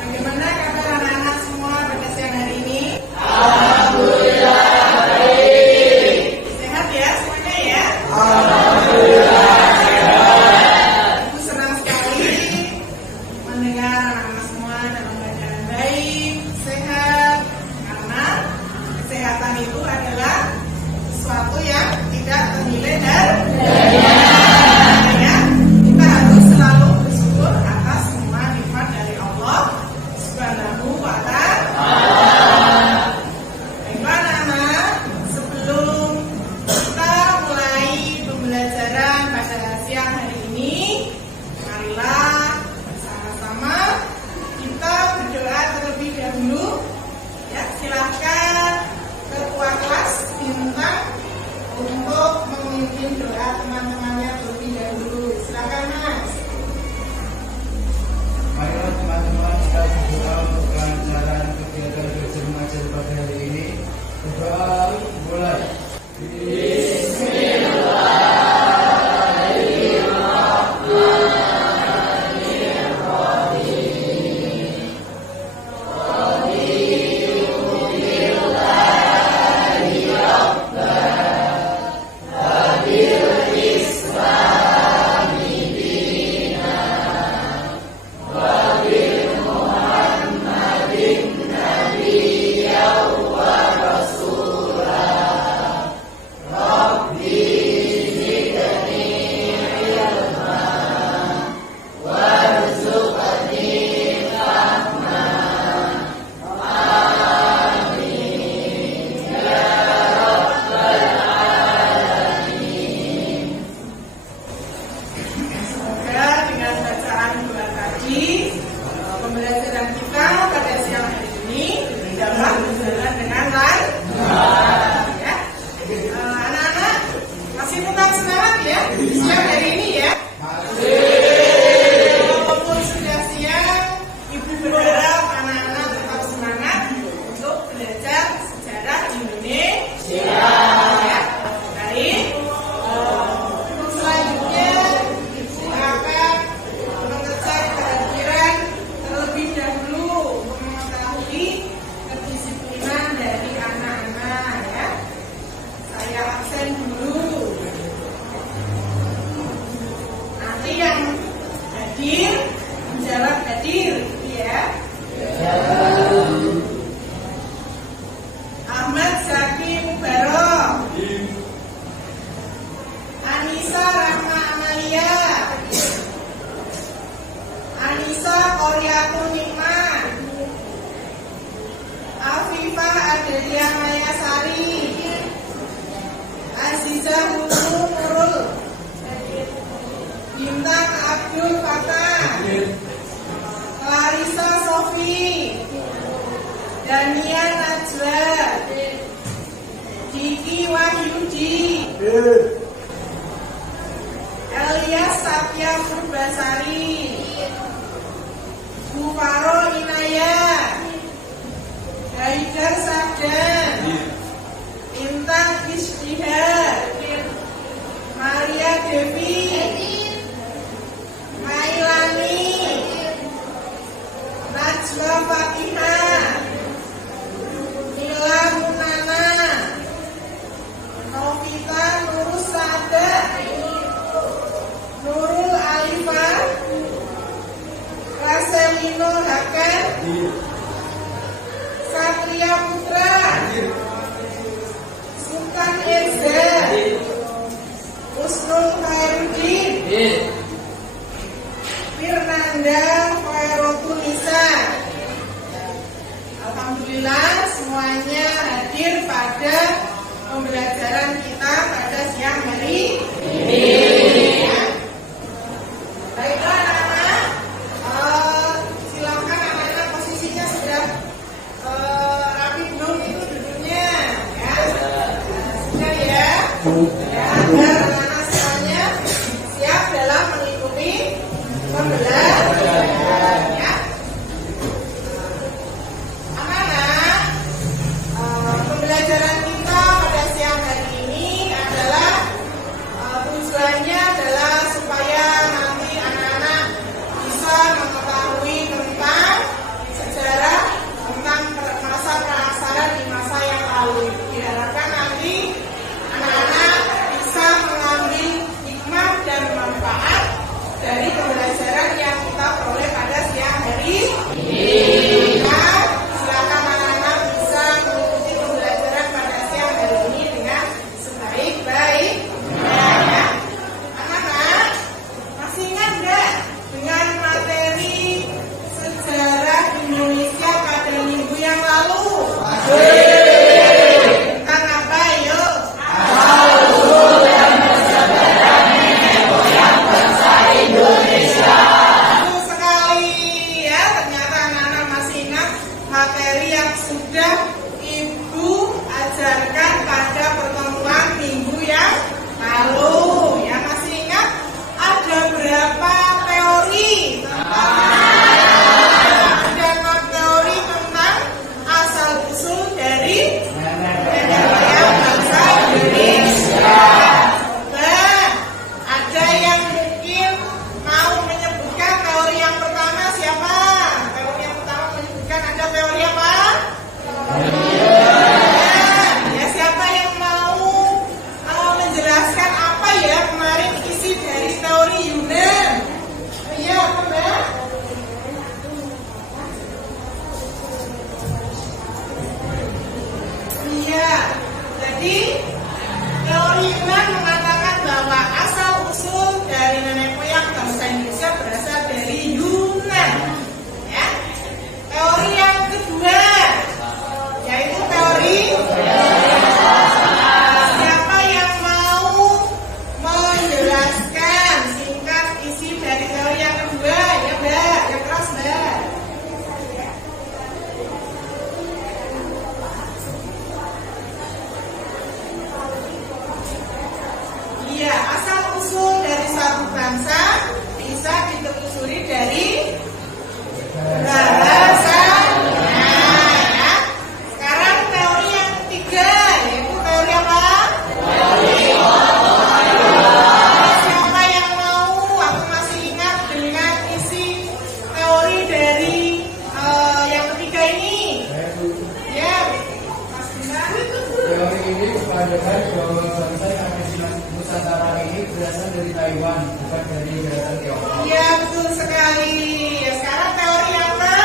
Bagaimana kabar anak-anak semua pada siang hari ini? Sehat ya semuanya ya? Aku senang sekali mendengar anak-anak semua dalam keadaan baik, sehat. Karena kesehatan itu adalah sesuatu yang tidak ternilai dari ya. Kita harus selalu bersyukur atas semua nikmat dari Allah Subhanahu wa Ta'ala. Baiklah anak-anak, sebelum kita mulai pembelajaran pada siang hari ini, marilah bersama-sama kita berdoa terlebih dahulu. Ya, silakan ketua kelas bintang untuk memimpin doa teman-temannya terlebih dahulu. Silakan Mas. Marilah teman-teman kita berdoa untuk kelancaran kegiatan belajar mengajar pada hari ini. Berdoa mulai. Semoga dengan bacaan doa tadi, pembelajaran kita pada siang hari ini dapat berjalan dengan lancar. Ya. Anak-anak masih tetap semangat ya siang hari ini ya. Walaupun sudah siang, Ibu berharap anak-anak tetap semangat untuk belajar sejarah Indonesia. Ya. Baik. Untuk selanjutnya Ibu akan mengecek kehadiran terlebih dahulu untuk mengetahui kedisiplinan dari anak-anak ya. Saya absen dulu. Nanti yang hadir menjawab hadir ya. Ahmad Zaki Mubarok, Anissa Rahma Amalia, Anissa Koryatul Nikmat, Afifah Adelia Mayasari, Azizah Hulu Nurul, Bintang Abdul Fatah, Clarissa Sofi, Dania Najwa, Diki Wahyudi, Elias Satya Purbasari, Bu Faro Inayah, Haidar Sabdan, Intang Istihar, Maria Devi, Mailani, Najwa Fatihah, Nila Munana, Novita Nurus Sadat, Nurul Alifah, Raselino Hakan, Satria Putra, Sultan Eza, Usnul Khairuddin, Firnanda Khairotunisa. Alhamdulillah semuanya hadir pada pembelajaran kita pada siang hari ini. Ya. Baiklah anak-anak, silakan anak-anak posisinya sudah rapi belum itu duduknya ya. Sudah ya. Ya, agar anak-anak semuanya siap dalam mengikuti pembelajaran ya. Anak-anak, pembelajaran kita pada siang hari ini adalah Firman mengatakan bahwa asal usul dari nenek moyang bangsa Indonesia berasal dari Yunan. Ya. Teori yang kedua yaitu teori siapa yang mau menjelaskan singkat isi dari teori yang kedua? Ya Mbak, yang keras Mbak. Iya, asal usul dari suatu bangsa bisa ditelusuri dari bahasanya. Ya. Sekarang teori yang ketiga yaitu teori apa? Siapa yang mau? Aku masih ingat dengan isi teori dari yang ketiga ini. Ya, Mas Bima. Teori ini mengatakan bahwa bangsa yang ada di Nusantara ini berasal dari Taiwan, bukan dari daratan Tiongkok. Iya, betul sekali. Ya, sekarang teori yang ke?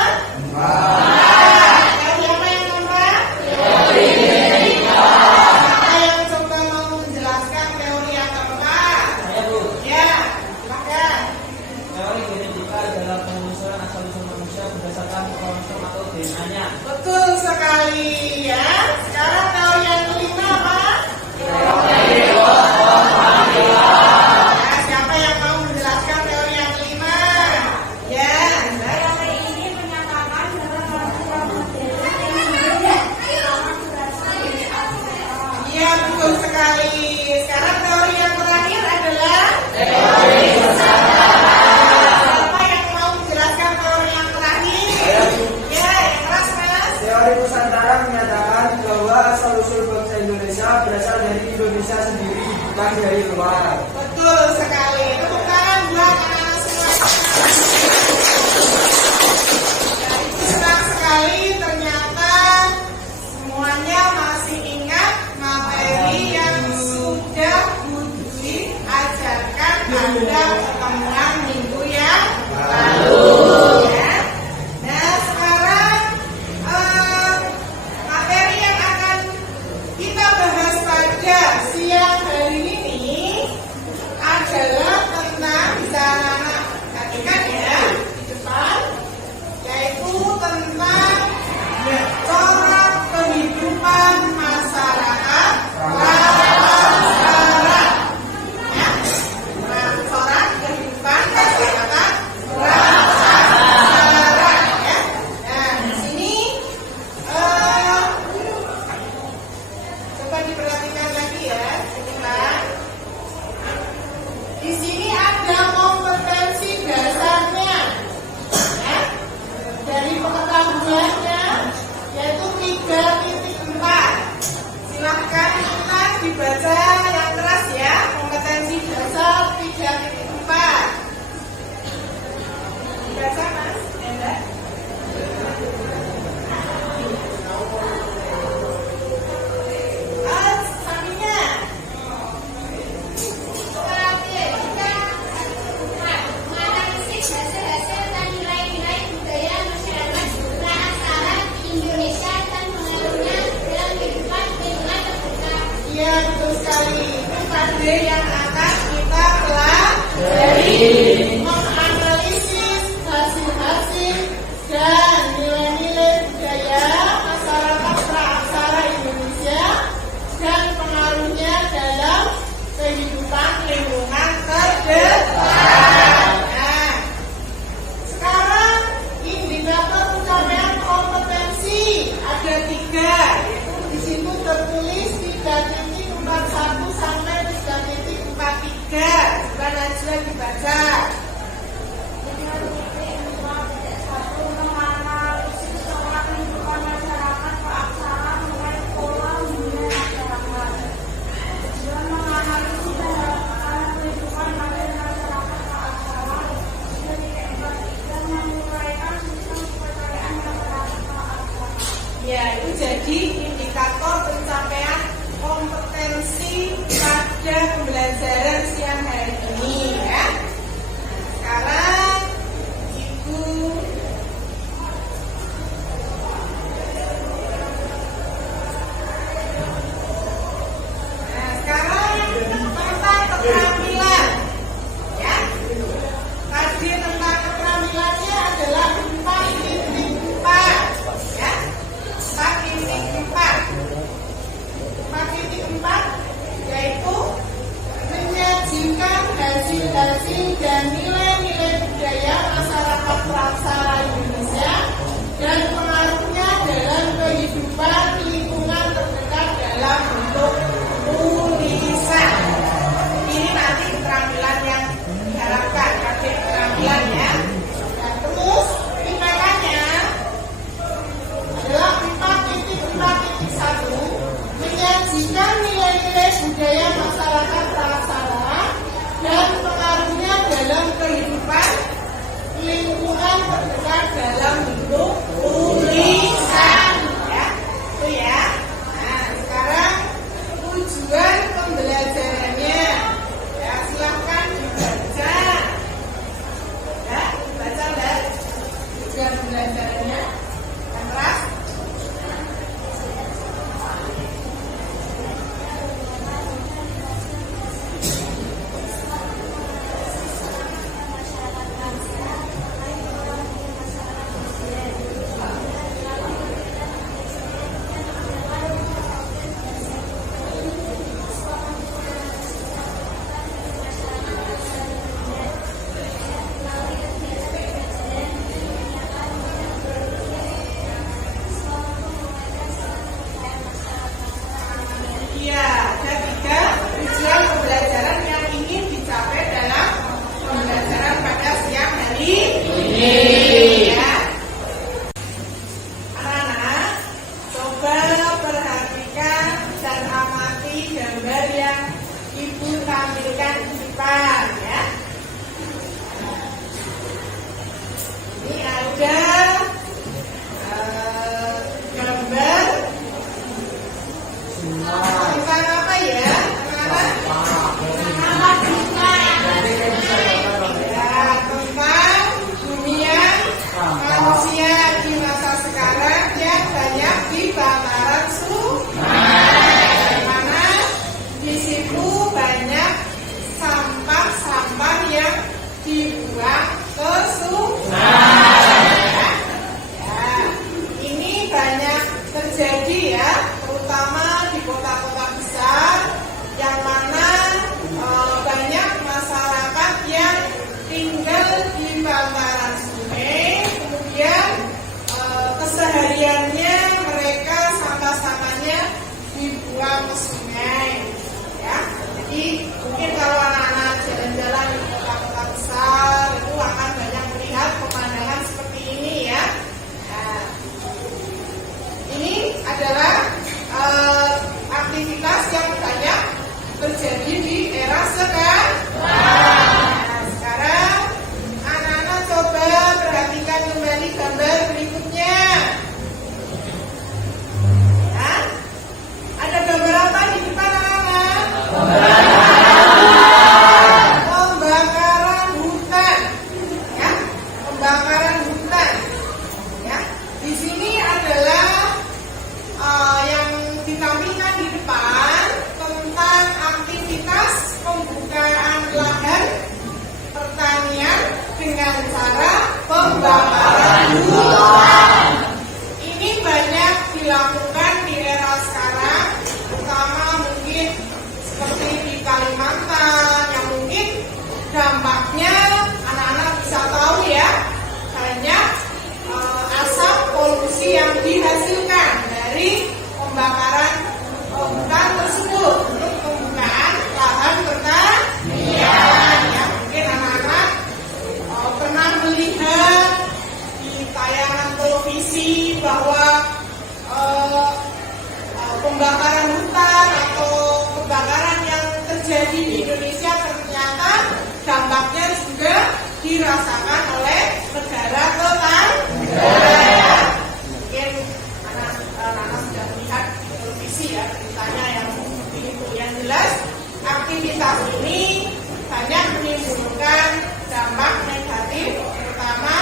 Teori apa yang keempat? Teori genetika. Siapa yang coba mau menjelaskan teori yang keempat? Saya Bu, Ya, silakan. teori genetika adalah penelusuran asal-usul manusia berdasarkan kromosom atau DNA-nya. Betul sekali ya. Sekarang teori yang kelima apa? Ya, siapa yang mau menjelaskan teori yang kelima? Ya, Mbak. Teori ini menyatakan bahwa Iya, betul sekali. Sekarang teori yang terakhir adalah teori siapa yang mau menjelaskan teori yang terakhir? Ya, yang keras Mas. Teori Nusantara menyatakan bahwa asal-usul bangsa Indonesia berasal dari Indonesia sendiri, bukan dari luar. Betul sekali. Tepuk tangan buat anak-anak semua. Ya, itu senang sekali ternyata semuanya masih ingat materi yang sudah Bu Dwi ajarkan pada pertemuan minggu yang lalu. Ya. Nah, sekarang materi yang akan kita bahas pada siang hari ini adalah tentang, bisa anak perhatikan ya di depan, yaitu tentang corak kehidupan masyarakat prasejarah. Ya. Nah, corak kehidupan masyarakat prasejarah. Ya. Nah, di sini coba diperhatikan lagi ya, ini Pak. Di sini ada kompetensi dasarnya, ya, dari pengetahuannya, yaitu 3.4. Silahkan kita dibaca yang keras ya, kompetensi dasar 3.4. Dibaca Mas, Enda. Sampingnya. menganalisis hasil-hasil dan nilai-nilai budaya masyarakat prasejarah Indonesia dan pengaruhnya dalam kehidupan lingkungan terbuka. Iya, betul sekali. Itu pada yang akan kita pelajari. Menganalisis hasil-hasil dan nilai-nilai budaya masyarakat praksara Indonesia dan pengaruhnya dalam kehidupan lingkungan terdepan. Nah, sekarang indikator pencapaian kompetensi ada 3, yaitu di situ tertulis 3.41 sampai 3.43. Coba Najwa dibaca. Ini banyak dilakukan di era sekarang, terutama mungkin seperti di Kalimantan, yang mungkin dampaknya anak-anak bisa tahu ya, banyak asap polusi yang dihasilkan dari pembakaran hutan tersebut untuk pembukaan lahan pertanian. Ya, mungkin anak-anak pernah melihat di tayangan televisi bahwa pembakaran hutan atau kebakaran yang terjadi di Indonesia ternyata dampaknya juga dirasakan oleh negara tetangga. Mungkin anak-anak sudah melihat di televisi ya beritanya yang seperti itu. Yang jelas aktivitas ini banyak menimbulkan dampak negatif, terutama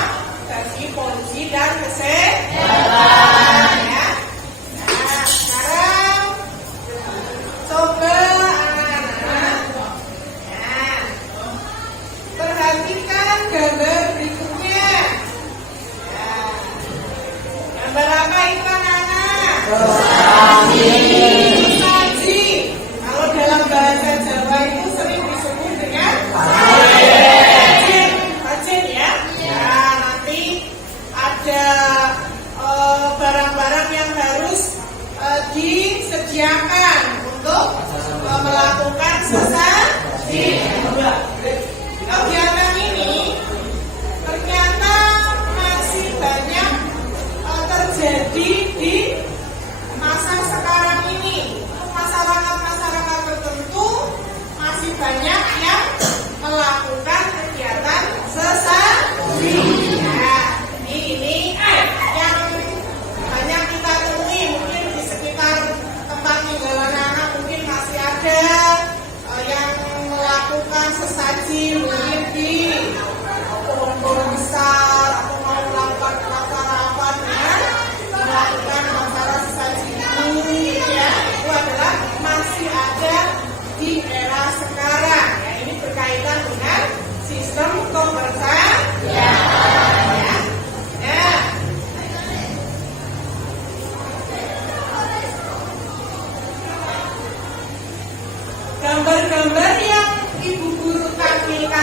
bagi polusi dan kesehatan. Ya. Nah, sekarang coba anak-anak, perhatikan gambar berikutnya. Gambar apa itu anak-anak? Sesaji. Kalau dalam bahasa Jawa itu sering disebut dengan sajen ya. Ya, nanti ada barang-barang yang harus disediakan untuk melakukan sesaji. Kegiatan ini ternyata masih banyak terjadi di masa sekarang ini. Masyarakat-masyarakat tertentu masih banyak yang melakukan kegiatan sesaji. Nah, ini yang banyak kita temui mungkin di sekitar tempat tinggal anak-anak, mungkin masih ada yang melakukan sesaji mungkin di pohon-pohon besar atau mau melakukan acara apa dengan melakukan acara sesaji itu ya, itu adalah masih ada di era sekarang ya. Ini berkaitan dengan sistem kepercayaan ya. Gambar-gambar yang Ibu Guru tampilkan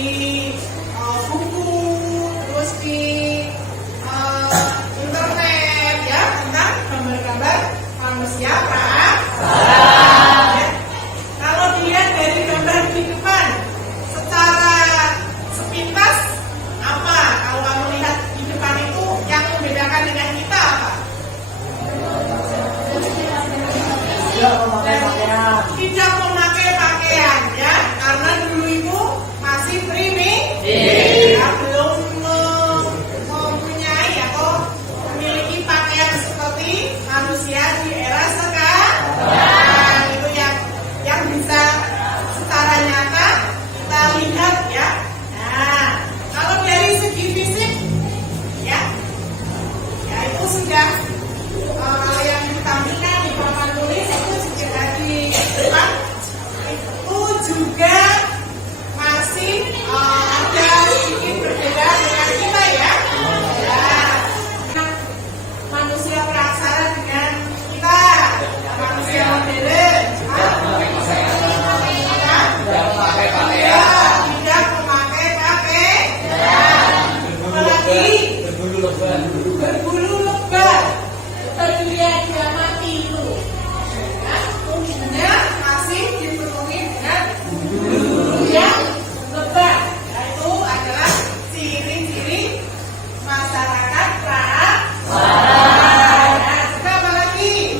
di buku, terus di internet ya, tentang gambar-gambar manusia praksara. Ya. Kalau dilihat dari gambar di depan, secara sepintas apa? Kalau kamu lihat di depan itu yang membedakan dengan kita apa? Tidak memakai pakaian ya, karena dulu itu masih primitif, ya, belum mempunyai atau memiliki pakaian seperti manusia di era sekarang. Itu yang bisa secara nyata kita lihat ya. Nah, kalau dari segi fisik ya itu sudah yang ditampilkan di papan tulis itu juga di depan itu juga masih ada sedikit berbeda dengan kita ya. Manusia praksara dengan kita manusia modern tidak memakai pakaian, apalagi berbulu lebah. Terlihat dia mati itu ya, tubuhnya masih dipenuhi dengan bulu yang lebah. Itu adalah ciri-ciri masyarakat praksara. Nah, juga apa lagi?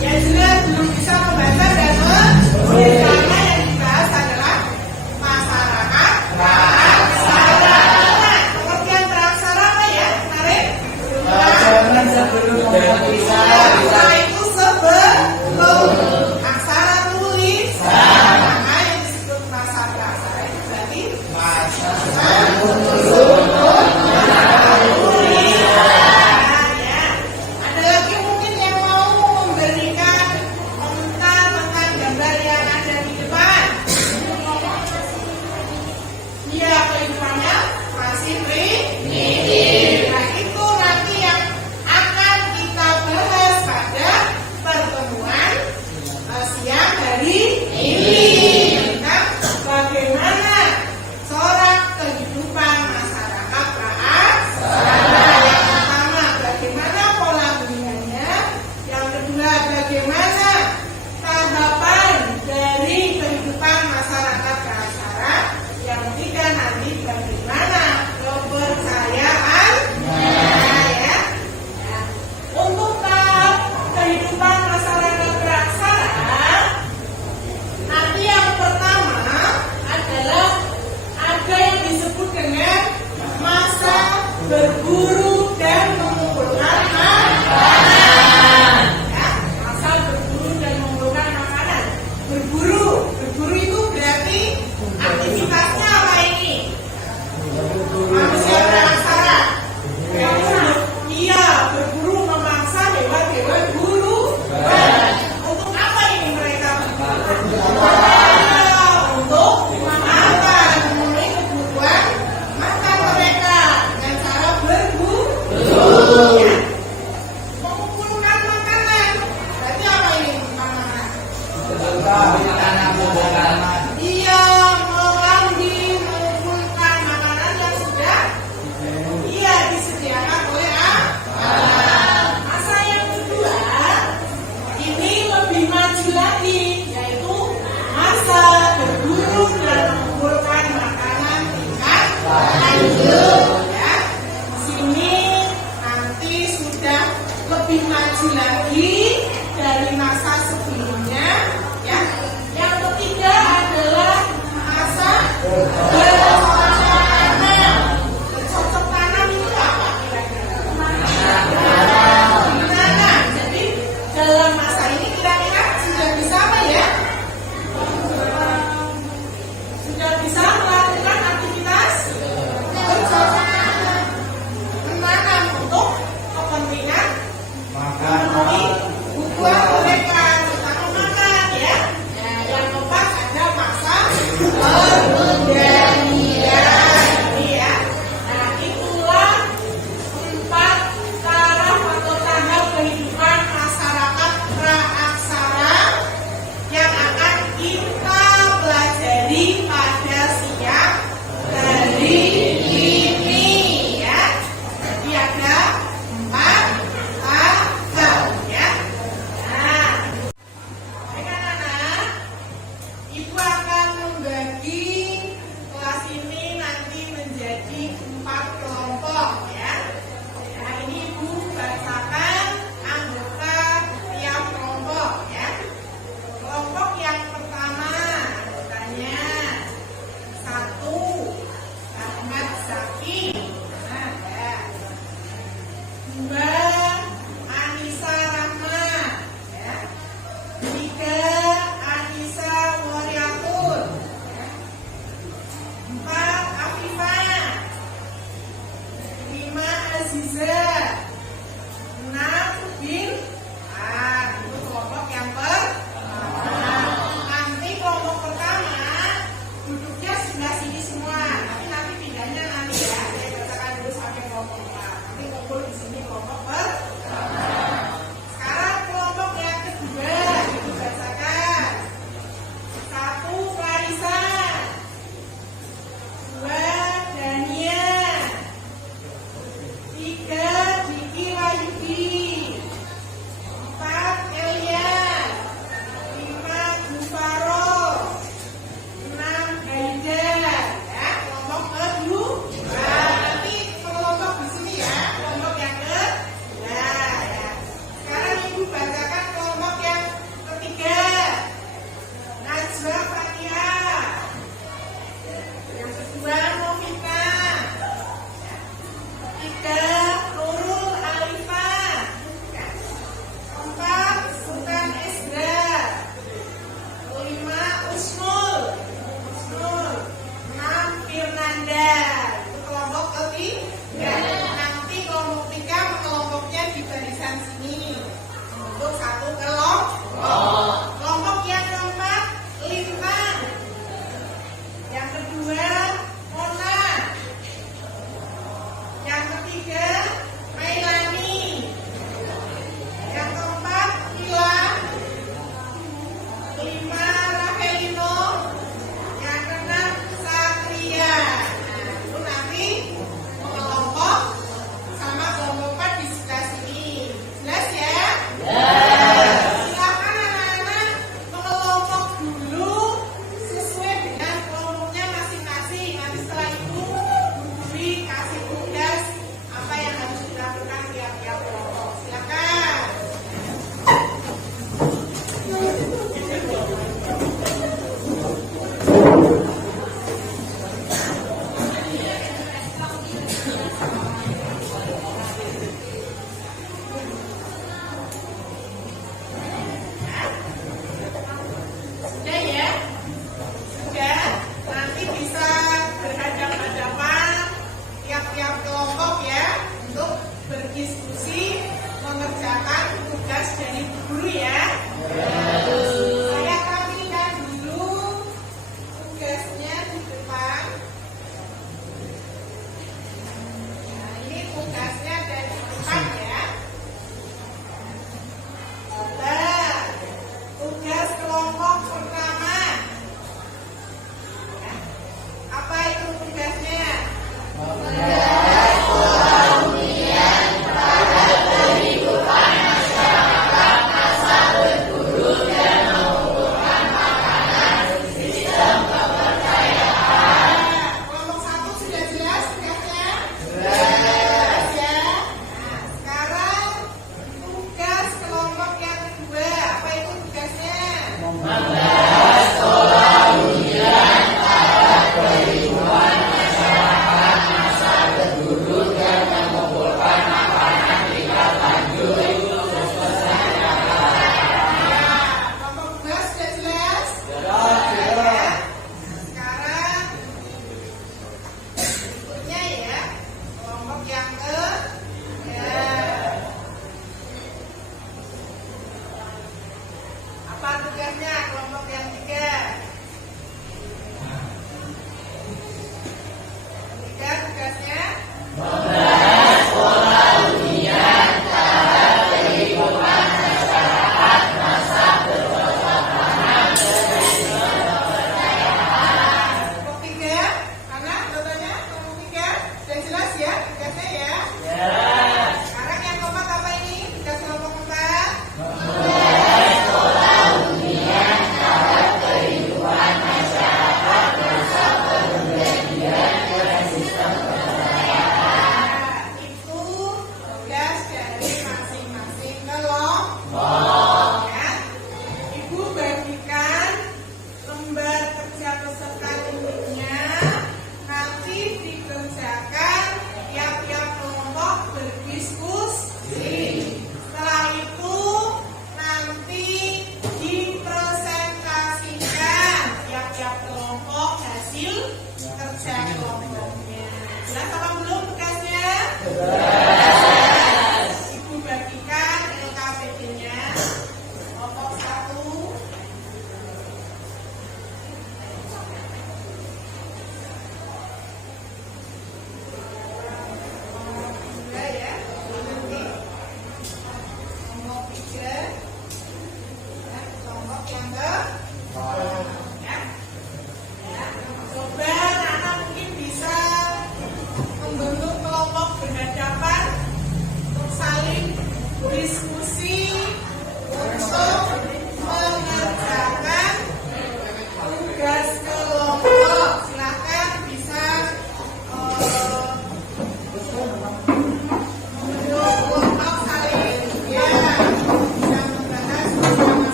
Ya jelas belum bisa membaca dan menulis, karena yang dibahas adalah masyarakat praksara. Nah, pengertian praksara apa ya? Menarik? Zaman sebelum Aksara itu sebelum aksara tulis, maka yang disebut masa praksara itu berarti masa tulis. Ya. Ada lagi mungkin yang mau memberikan komentar tentang gambar yang ada di depan. Iya, kehidupannya masih primitif. Nah, itu nanti yang akan kita bahas pada pertemuan siang hari ini, tentang bagaimana corak kehidupan masyarakat praksara. Yang pertama, bagaimana pola huniannya. Yang kedua, bagaimana tahapan dari kehidupan masyarakat praksara. Yang ketiga, nanti bagaimana kepercayaannya ya. Nah, untuk tahap kehidupan masyarakat praksara, nanti yang pertama adalah ada yang disebut dengan masa berburu dan mengumpulkan makanan. Ya, masa berburu dan mengumpulkan makanan. Berburu itu berarti aktivitasnya apa ini? Manusia praksara. Iya, berburu memangsa hewan-hewan buruan. Untuk apa ini mereka berburu? Untuk makan, memenuhi kebutuhan makan mereka dengan cara berburu. Ya. Mengumpulkan makanan. Berarti apa ini makanan? Iya, mengumpulkan makanan yang sudah disediakan oleh masa yang kedua ini lebih maju lagi, yaitu masa berburu dan mengumpulkan makanan tingkat lanjut ya. Sini nanti sudah lebih maju lagi dari masa sebelumnya ya. Yang ketiga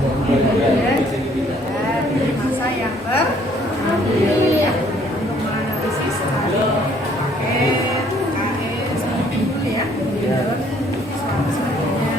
di masa yang terakhir ya. Untuk menganalisis paket KS dulu ya. Soal selanjutnya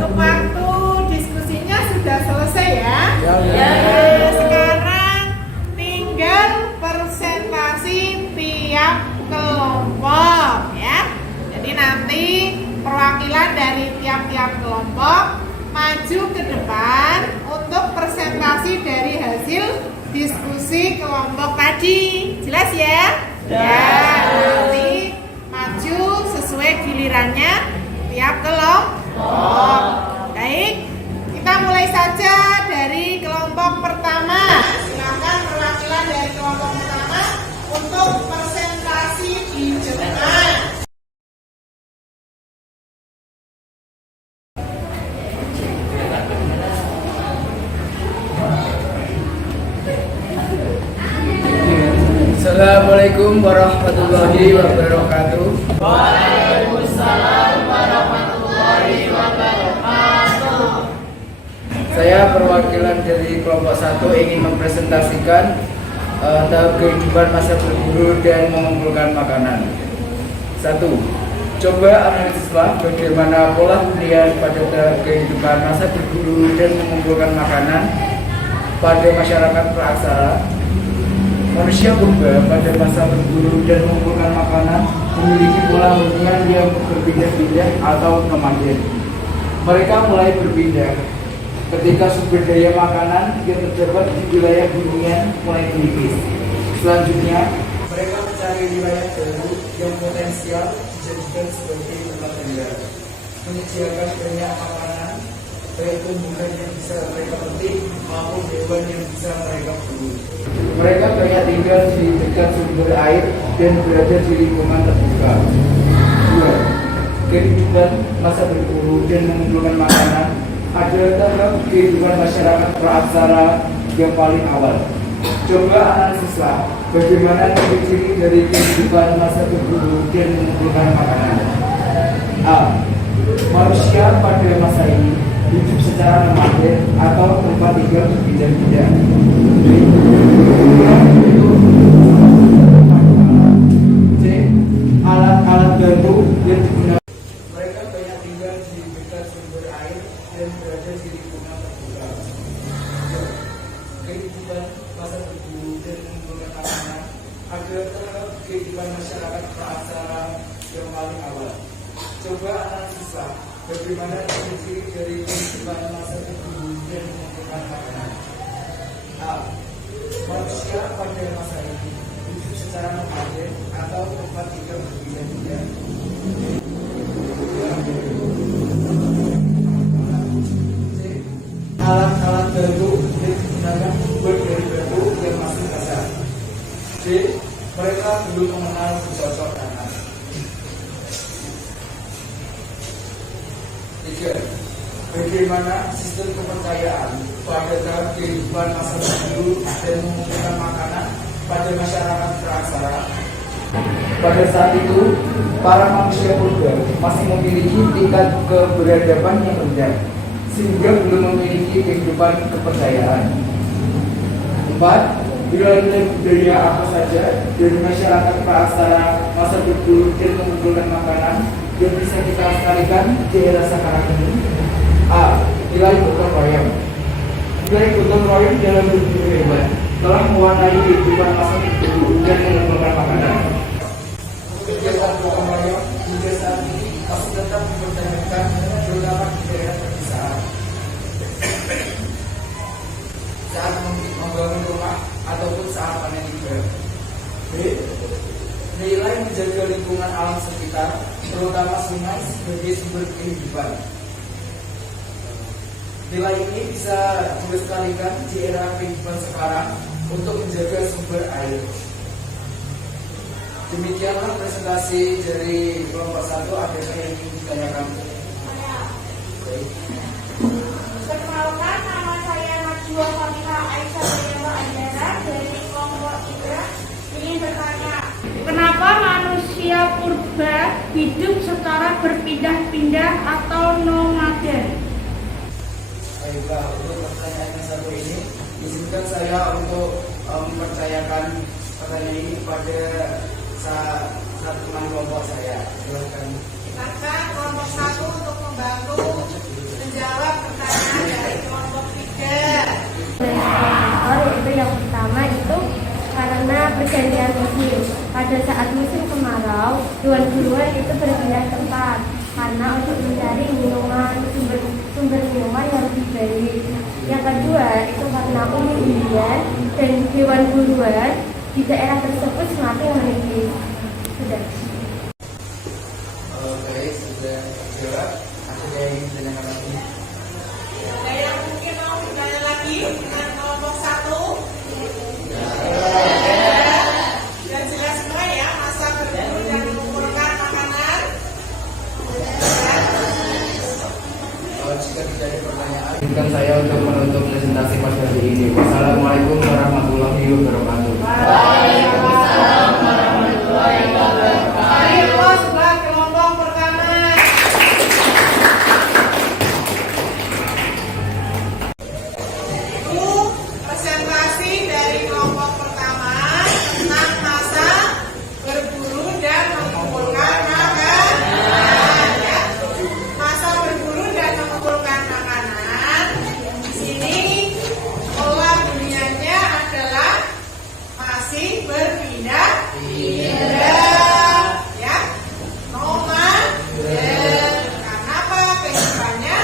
untuk waktu diskusinya sudah selesai ya. Ya. Sekarang tinggal presentasi tiap kelompok ya. Jadi nanti perwakilan dari tiap-tiap kelompok maju ke depan untuk presentasi dari hasil diskusi kelompok tadi. Jelas ya? Ya. Nanti maju sesuai gilirannya tiap kelompok. Baik, kita mulai saja dari kelompok pertama. Silakan perwakilan dari kelompok pertama untuk presentasi di depan. Assalamualaikum warahmatullahi wabarakatuh. Waalaikumsalam warahmatullahi wabarakatuh. Saya perwakilan dari kelompok 1 ingin mempresentasikan tahap kehidupan masa berburu dan mengumpulkan makanan. 1. Coba analisislah bagaimana pola hunian pada tahap kehidupan masa berburu dan mengumpulkan makanan pada masyarakat praaksara. Manusia purba pada masa berburu dan mengumpulkan makanan memiliki pola hunian yang berpindah-pindah atau nomaden. Mereka mulai berpindah ketika sumber daya makanan yang terdapat di wilayah hunian mulai menipis. Selanjutnya, mereka mencari wilayah baru yang potensial dijadikan sebagai tempat tinggal, menyediakan banyak makanan, baik tumbuhan yang bisa mereka petik maupun hewan yang bisa mereka buru. Mereka banyak tinggal di dekat sumber air dan berada di lingkungan terbuka. 2. Kehidupan masa berburu dan mengumpulkan makanan adalah tahap kehidupan masyarakat praaksara yang paling awal. Coba analisislah bagaimana ciri-ciri dari kehidupan masa berburu dan mengumpulkan makanan. A. Manusia pada masa ini hidup secara nomaden atau tempat tinggal berpindah-pindah. C. Alat-alat bantu yang digunakan. Mereka banyak tinggal di dekat sumber air dan berada di lingkungan terbuka. Kehidupan masa berburu dan mengumpulkan makanan adalah tahap kehidupan masyarakat praaksara yang paling awal. Coba analisislah bagaimana ciri-ciri dari kehidupan masa berburu dan mengumpulkan makanan. A. Manusia pada masa ini hidup secara nomaden atau tempat tinggal berpindah-pindah. C. Alat-alat baru yang digunakan dibuat dari batu yang masih basah. D. Mereka belum mengenal bercocok tanam. 3. Bagaimana sistem kepercayaan pada tahap kehidupan masa berburu dan mengumpulkan makanan pada masyarakat praaksara? Pada saat itu, para manusia purba masih memiliki tingkat keberadaban yang rendah, sehingga belum memiliki kehidupan kepercayaan. 4. Nilai-nilai budaya apa saja dari masyarakat praaksara masa berburu dan mengumpulkan makanan yang bisa kita lestarikan di era sekarang ini? A. Nilai gotong royong. Nilai gotong royong dalam berburu hewan telah mewarnai kehidupan masa berburu dan mengumpulkan makanan. Kegiatan gotong royong hingga saat ini masih tetap dipertahankan, terutama di daerah pedesaan. Saat membangun rumah ataupun saat panen ikan. B. Nilai menjaga lingkungan alam sekitar, terutama sungai sebagai sumber kehidupan. Nilai ini bisa dilestarikan di era kehidupan sekarang untuk menjaga sumber air. Demikianlah presentasi dari kelompok 1. Ada yang ingin ditanyakan? Perkenalkan, nama saya Najwa Fatima Aisyah Dewa Andara dari kelompok 3. Ingin bertanya, kenapa manusia purba hidup secara berpindah-pindah atau nomaden? Baiklah, untuk pertanyaan yang satu ini, izinkan saya untuk mempercayakan pertanyaan ini kepada satu teman kelompok saya. Silakan. Silakan kelompok 1 untuk membantu menjawab perguruan itu berpindah tempat karena untuk mencari sumber minuman yang lebih baik. Yang kedua itu karena umum-umumnya dan hewan buruan di daerah tersebut semakin menipis. Sudah. Oke, sudah jawab. Ada yang ingin ditanyakan lagi? Ada yang mungkin mau bertanya lagi dengan kelompok 1? Sudah jelas semua ya, masa berburu dan mengumpulkan makanan. Jika tidak ada pertanyaan, izinkan saya untuk menutup presentasi pada hari ini. Wassalamualaikum warahmatullahi wabarakatuh. Waalaikumsalam warahmatullahi wabarakatuh. Ayo sebelah kelompok pertama. Itu presentasi dari kelompok pertama tentang masa berburu dan mengumpulkan makanan. Ya. Masa berburu dan mengumpulkan makanan. Di sini pola dunianya adalah masih berpindah-pindah, ya, nomaden. Karena apa? Kehidupannya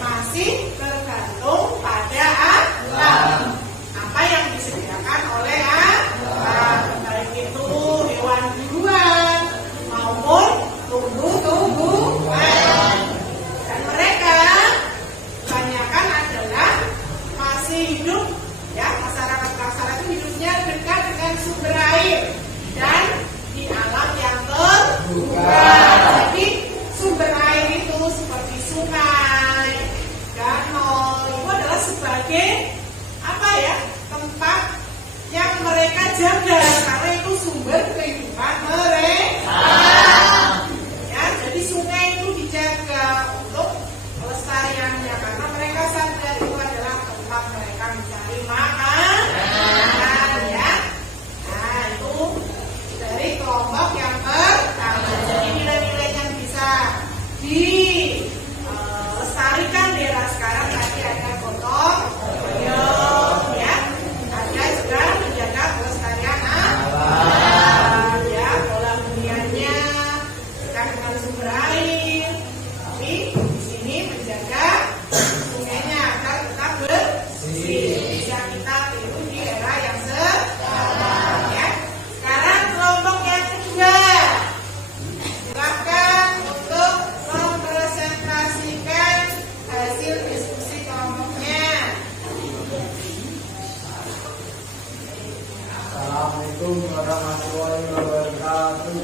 masih tergantung pada alam. Apa yang disediakan oleh alam, baik itu hewan buruan maupun tumbuh-tumbuhan. Dan mereka kebanyakan adalah masih hidup, ya, masyarakat Kalsara itu hidupnya dekat dengan sumber air dan di alam yang terbuka. Jadi sumber air itu seperti sungai, danau, itu adalah sebagai apa ya, tempat yang mereka jaga karena itu sumber kehidupan mereka. Ya, jadi sungai itu dijaga untuk pelestariannya karena mereka sadar itu adalah tempat mereka mencari makan. Ya. Nah, itu dari kelompok yang pertama. Jadi nilai-nilai yang bisa dilestarikan di era sekarang tadi ada gotong royong, ya. Ada juga menjaga kelestarian alam, ya, pola huniannya dekat dengan sumber air. Tapi di sini menjaga sungainya agar tetap bersih. Bisa kita tiru di era yang sekarang, ya. Sekarang kelompok yang kedua, silakan untuk mempresentasikan hasil diskusi kelompoknya. Assalamualaikum warahmatullahi wabarakatuh.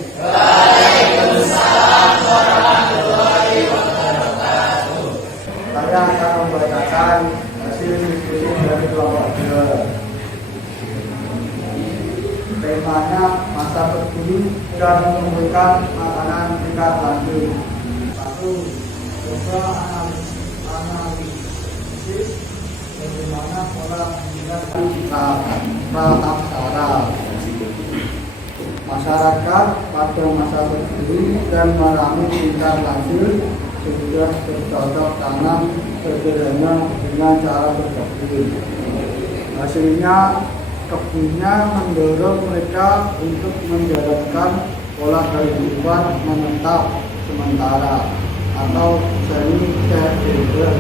Saya akan membacakan hasil diskusi dari kelompok 2. Temanya masa berburu dan mengumpulkan makanan tingkat lanjut. 1. Coba analisis bagaimana pola pembinaan pra-aksara. Masyarakat pada masa berburu dan mengalami tingkat lanjut sudah bercocok tanam sederhana dengan cara berkebun. Hasilnya, kebunnya mendorong mereka untuk menjalankan pola kehidupan menetap sementara atau semi-shareholder.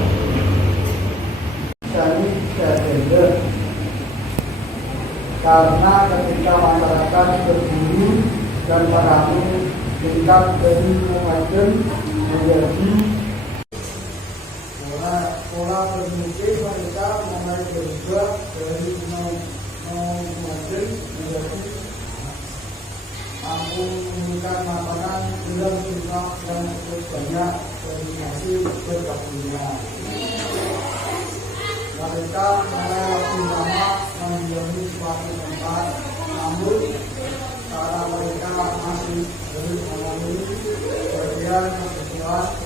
Karena ketika masyarakat berburu dan mengalami tingkat dari nomaden menjadi pola bermukim, mereka mulai berubah dari nomaden menjadi mampu memberikan makanan dalam jumlah yang cukup banyak dari hasil berkebunnya. Mereka mulai lebih lama mendiami suatu tempat, namun karena mereka masih belum mengalami bagian kebutuhan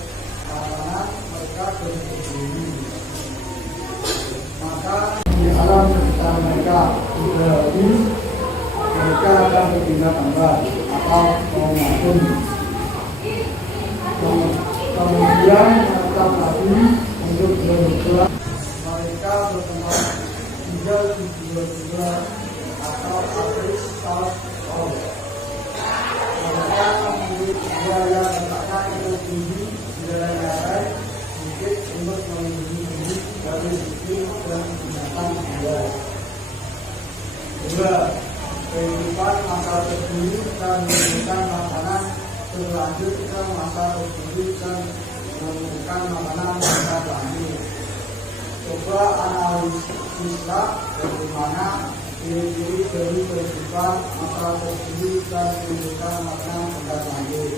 makanan, mereka berburu. Maka di alam sekitar mereka sudah habis, mereka akan berpindah tempat atau menabung. Kemudian tetap lagi untuk berbuat. Mereka bertempat tinggal di dua atau abis house. Mereka memiliki dua dan menemukan makanan berlanjut ke masa tersebut dan menemukan makanan masa lanjut. Coba analisislah bagaimana ciri-ciri dari kehidupan masa tersebut dan menemukan makanan masa lanjut.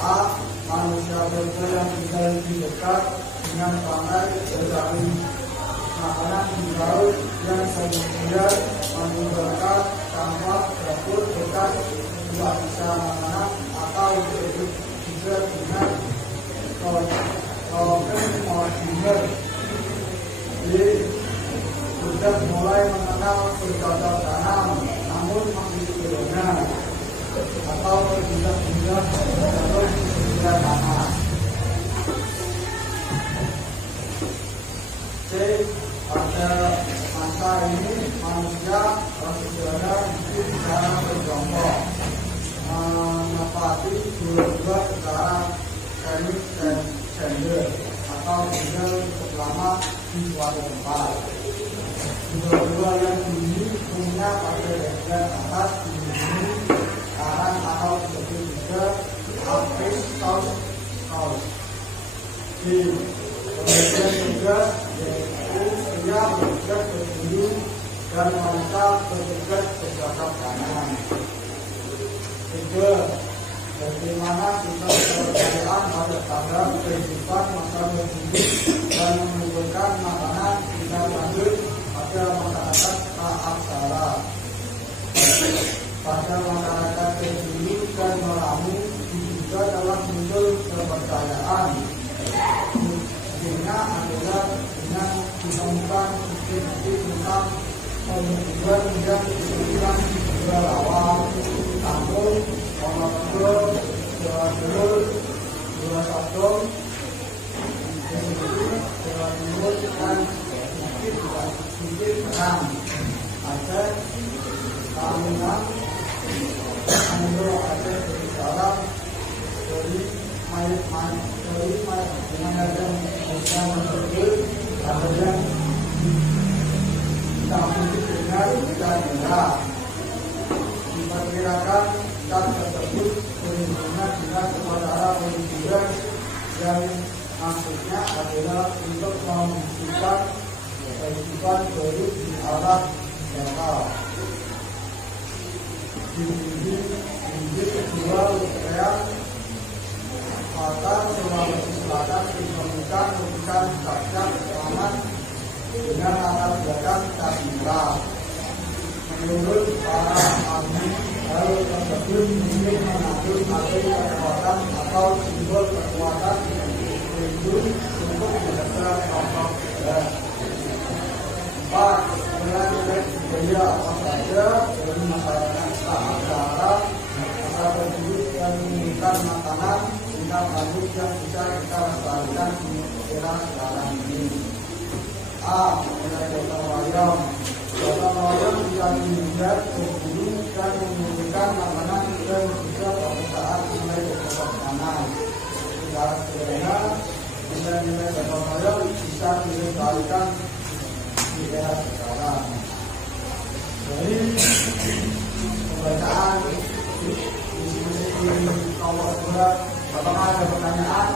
A. Manusia berbeda yang tinggal di dekat dengan pantai bercari makanan di laut yang kemudian meninggalkan sampah dapur bekas buat sisa makanan atau hidup juga dengan konsumer. B. Sudah mulai mengenal bercocok tanam namun masih sederhana atau tidak jalur sesudah tanah. C. Pada masa ini manusia sederhana hidup secara berkelompok, menepati dua-dua secara teknis dan gender atau tinggal selama di suatu tempat. Dua-dua yang ini punya pada bagian atas ini karang atau seperti juga apis saus. D. Kemudian juga yaitu pria bertugas berburu dan wanita bertugas bercocok tanam. 3. Bagaimana kita kepercayaan pada kehidupan masa berburu dan mengumpulkan makanan tidak lanjut pada masyarakat praaksara. Pada masyarakat berburu dan meramu juga telah muncul kepercayaan. Buktinya adalah dengan ditemukan bukti-bukti tentang pembunuhan yang ditemukan dua lawan, Tampung, Ponorogo, Jawa Timur, Jawa Sabtu, Jawa Timur, dan Bukit Perang, Aceh, Kalimantan, Andro Aceh Utara, dari dengan ada yang tersebut ada yang ditampungi dengan daerah. Diperkirakan cat tersebut berhubungan dengan saudara pendidikan yang maksudnya adalah untuk membuktikan kehidupan baru di alam nyata. Di kedua yang maka Sulawesi Selatan ditemukan lukisan kaca selamat dengan latar belakang Kabila. Menurut para ahli, hal tersebut mungkin mengandung arti kekuatan atau simbol kekuatan itu untuk menjaga kelompok dan 4. Nilai-nilai budaya apa saja dari masyarakat praaksara masa tersebut yang menginginkan makanan tindak lanjut yang bisa kita lestarikan di era sekarang ini. A. Nilai gotong royong. Gotong royong bisa menghindar berburu dan mengumpulkan makanan dan juga pada saat mulai bercocok tanam. Secara sederhana, nilai-nilai gotong royong bisa dilestarikan di era sekarang. Dari pembacaan diskusi kelompok 2, apakah ada pertanyaan?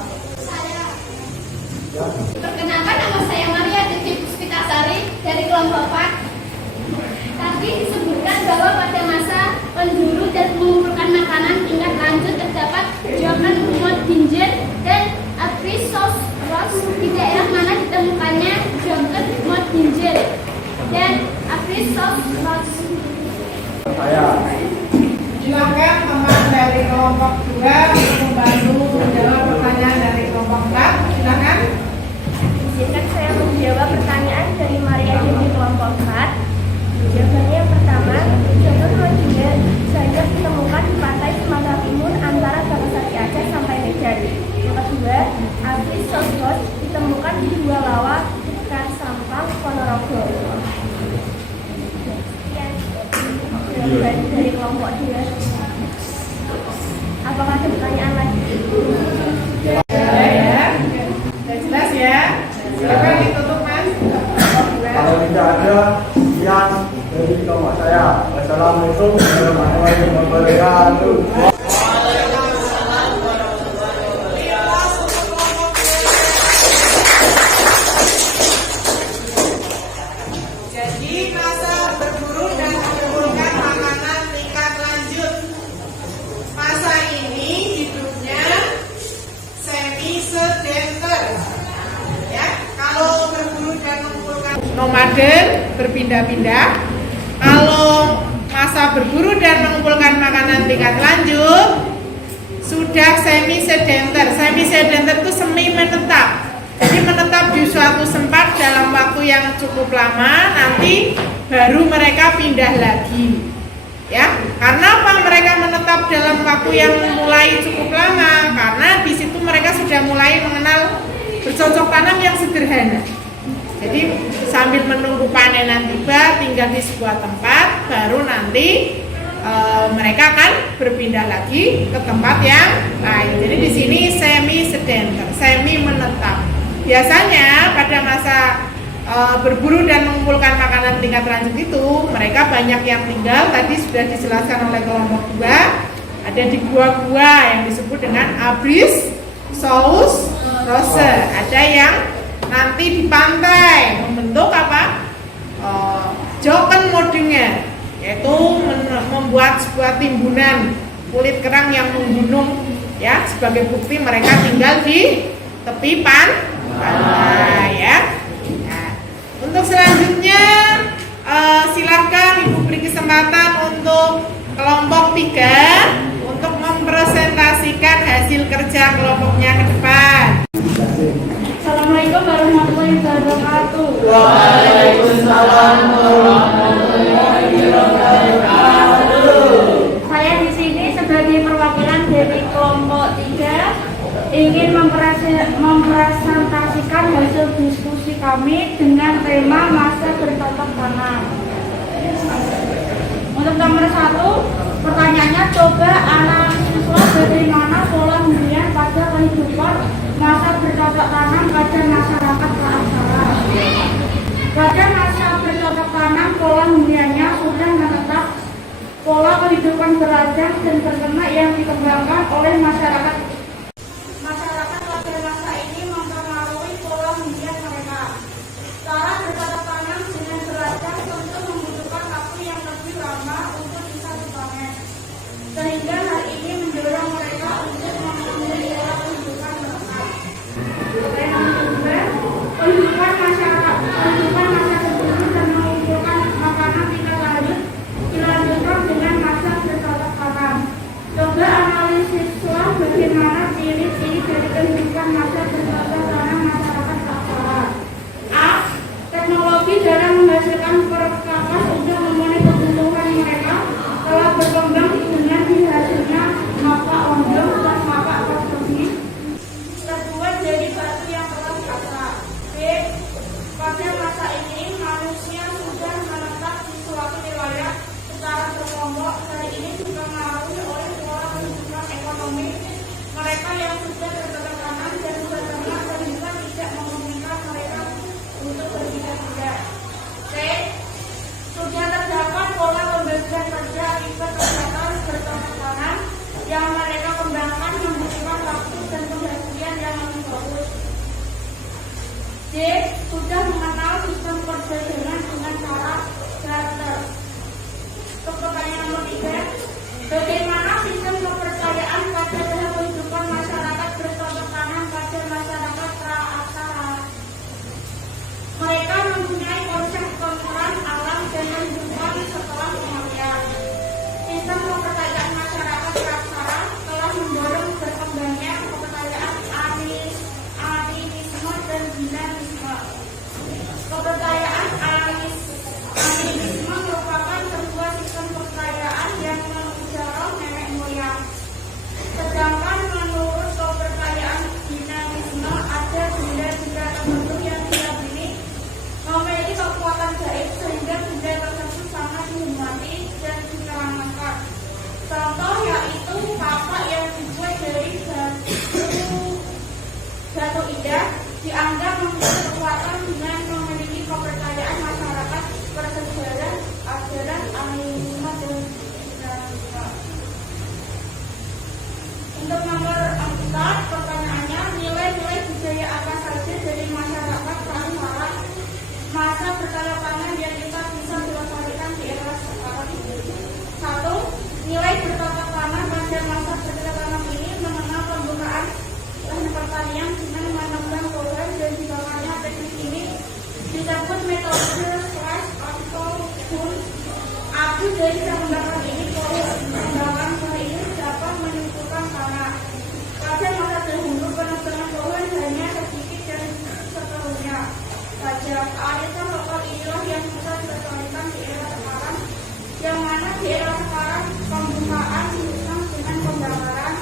Ya. Perkenalkan, nama saya Maria Devi Puspitasari dari kelompok 4. Tadi disebutkan bahwa pada masa penjuru dan mengumpulkan makanan tingkat lanjut terdapat Johan Mot Ginjer dan Apris Sos Ros. Di daerah mana ditemukannya Johan Mot Ginjer dan Apris Sos Ros? Silakan teman dari kelompok 2 untuk membantu menjawab pertanyaan dari kelompok 4. Silakan. Izinkan saya menjawab pertanyaan dari Maria Devi kelompok 4. Jawabannya yang pertama, Johan Mot Ginjer banyak ditemukan di pantai Sumatera Timur antara Tangsari Aceh sampai Medan. Yang kedua, Apris Sos Ros ditemukan di Dua Lawa, dekat Sampang, Ponorogo. Jawaban dari kelompok 2. Apakah ada pertanyaan lagi? Ya. Sudah jelas ya. Silakan ditutup Mas. Kalau tidak ada, sekian dari kelompok saya. Wassalamualaikum warahmatullahi wabarakatuh. wabarakatuh. Jadi masa berburu dan mengumpulkan makanan tingkat lanjut. Masa ini hidupnya semi sedenter. Ya, kalau berburu dan mengumpulkan nomaden berpindah-pindah. Kalau masa berburu dan mengumpulkan makanan tingkat lanjut sudah semi sedenter. Semi sedenter itu semi menetap. Jadi menetap di suatu tempat dalam waktu yang cukup lama, nanti baru mereka pindah lagi. Ya, karena apa mereka menetap dalam waktu yang mulai cukup lama? Karena di situ mereka sudah mulai mengenal bercocok tanam yang sederhana. Jadi sambil menunggu panenan tiba, tinggal di sebuah tempat, baru nanti mereka akan berpindah lagi ke tempat yang lain. Jadi di sini semi sedenter, semi menetap. Biasanya pada masa berburu dan mengumpulkan makanan tingkat lanjut itu, mereka banyak yang tinggal. Tadi sudah dijelaskan oleh kelompok 2, ada di gua-gua yang disebut dengan abris, saus, rose. Ada yang nanti di pantai membentuk apa? Joken modengnya, yaitu membuat sebuah timbunan kulit kerang yang menggunung, ya, sebagai bukti mereka tinggal di tepi pantai, ya. Nah, untuk selanjutnya silakan Ibu beri kesempatan untuk kelompok 3 untuk mempresentasikan hasil kerja kelompoknya ke depan. Assalamualaikum warahmatullahi wabarakatuh. Waalaikumsalam warahmatullahi wabarakatuh. Saya di sini sebagai perwakilan dari kelompok 3 ingin mempresentasikan hasil diskusi kami dengan tema masa bercocok tanam. Untuk nomor 1, pertanyaannya, coba analisis bagaimana pola hunian pada kehidupan masa bercocok tanam pada masyarakat praaksara. Pada masa bercocok tanam, pola huniannya sudah menetap. Pola kehidupan beragam dan berternak yang dikembangkan oleh masyarakat pada masa ini mempengaruhi pola hunian mereka. Cara bercocok tanam dengan beragam tentu membutuhkan waktu yang lebih lama untuk bisa dipanen, sehingga hal ini mendorong mereka untuk memilih pola kehidupan mereka. Kehidupan masyarakat berburu dan mengumpulkan makanan tingkat lanjut dilanjutkan dengan masa bercocok tanam. Coba analisislah bagaimana ciri-ciri dari kehidupan masa bercocok tanam masyarakat praaksara. A. Teknologi dalam menghasilkan perkakas untuk memenuhi kebutuhan mereka telah berkembang dengan dihasilnya mapa ondong dan mapa konsumsi terbuat dari batu yang telah diasah. B. Pada masa ini manusia sudah menetap di suatu wilayah secara berkelompok. Hal ini dipengaruhi oleh pola kehidupan ekonomi mereka yang sudah bercocok tanam dan berternak, sehingga tidak memungkinkan mereka untuk berpindah-pindah. C. Sudah terdapat pola pembagian kerja akibat kegiatan bercocok tanam yang mereka kembangkan membutuhkan waktu dan penghasilan yang lebih bagus. D. Sudah mengenal sistem perdagangan dengan cara barter. Untuk pertanyaan nomor 3, bagaimana sistem kepercayaan pada dalam kehidupan masyarakat bercocok tanam pada masyarakat praaksara? Mereka mempunyai konsep keturunan alam dan kehidupan setelah kematian. Sistem kepercayaan masyarakat praaksara telah mendorong berkembangnya kepercayaan animisme dan dinamisme. Kepercayaan animisme merupakan sebuah sistem kepercayaan yang mengujar nenek moyang. Sedangkan menurut kepercayaan dinamisme, ada benda-benda tertentu yang diyakini memiliki kekuatan gaib sehingga benda tersebut sangat dihormati dan dikeramatkan. Contoh yaitu kapak yang dibuat dari batu indah dianggap memiliki kekuatan dengan memiliki kepercayaan masyarakat bersejarah ajaran animisme dan dinamisme. keempat, pertanyaannya, nilai-nilai budaya apa saja dari masyarakat Pramugara masa pertanahan yang kita bisa dilestarikan di era sekarang? 1. Nilai bertata tanah pada masa pertanahan ini mengenal pembukaan lahan pertanian dengan menanam pohon dan dibawahnya teknik ini disebut metode slash atau pun. Abu dari pengembangan ini pengembangan pohon ini dapat menentukan tanah. Pada masa dahulu penebangan pohon hanya sedikit dan seterusnya saja. Kearifan lokal inilah yang bisa dilestarikan di era sekarang, yang mana di era sekarang pembukaan hutan dengan pembakaran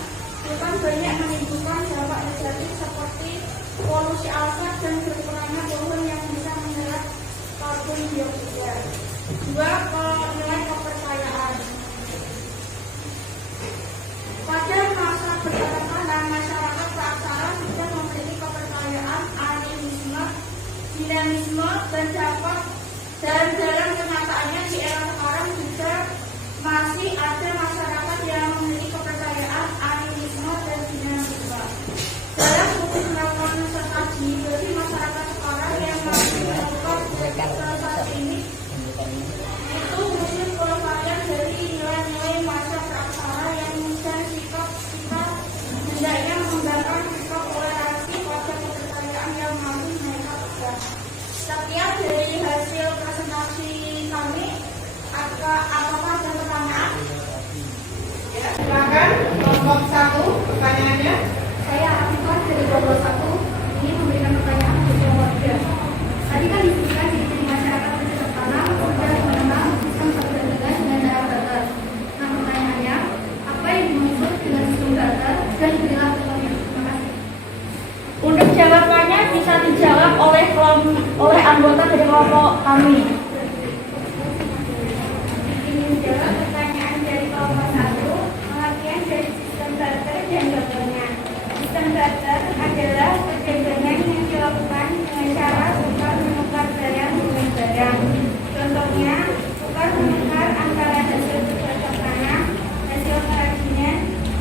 hutan banyak menimbulkan dampak negatif seperti polusi asap dan berkurangnya pohon yang bisa menyerap karbon dioksida. 2. Nilai kepercayaan. Pada masa pertanahan masyarakat Praksara sudah memiliki kepercayaan animisme, dinamisme dan dalam kenyataannya di era sekarang juga masih ada masyarakat yang memiliki kepercayaan animisme dan dinamisme. Dalam buku melakukan strategi bagi masyarakat sekarang yang masih melakukan strategi ini itu muncul pelestarian dari nilai-nilai masa Praksara yang dan sikap kita hendaknya mengembangkan sikap toleransi pada kepercayaan yang masih mereka pegang. Sekian dari hasil presentasi kami. Apakah ada pertanyaan? Ya, silakan kelompok 1 pertanyaannya. Saya Afifah dari kelompok 1 ini memberikan pertanyaan untuk kelompok 3. Tadi kan disebutkan ciri-ciri masyarakat bercocok tanam sudah mengenal sistem perdagangan dengan cara barter. Nah, pertanyaannya, apa yang dimaksud dengan sistem barter dan berilah contohnya? Terima kasih. Untuk jawabannya bisa dijawab oleh anggota dari kelompok kami. Ingin menjawab pertanyaan dari kelompok 1, pengertian dari sistem barter dan contohnya. Sistem barter adalah perdagangan yang dilakukan dengan cara tukar menukar barang dengan barang. Contohnya, tukar menukar antara hasil bercocok tanam, hasil kerajinan,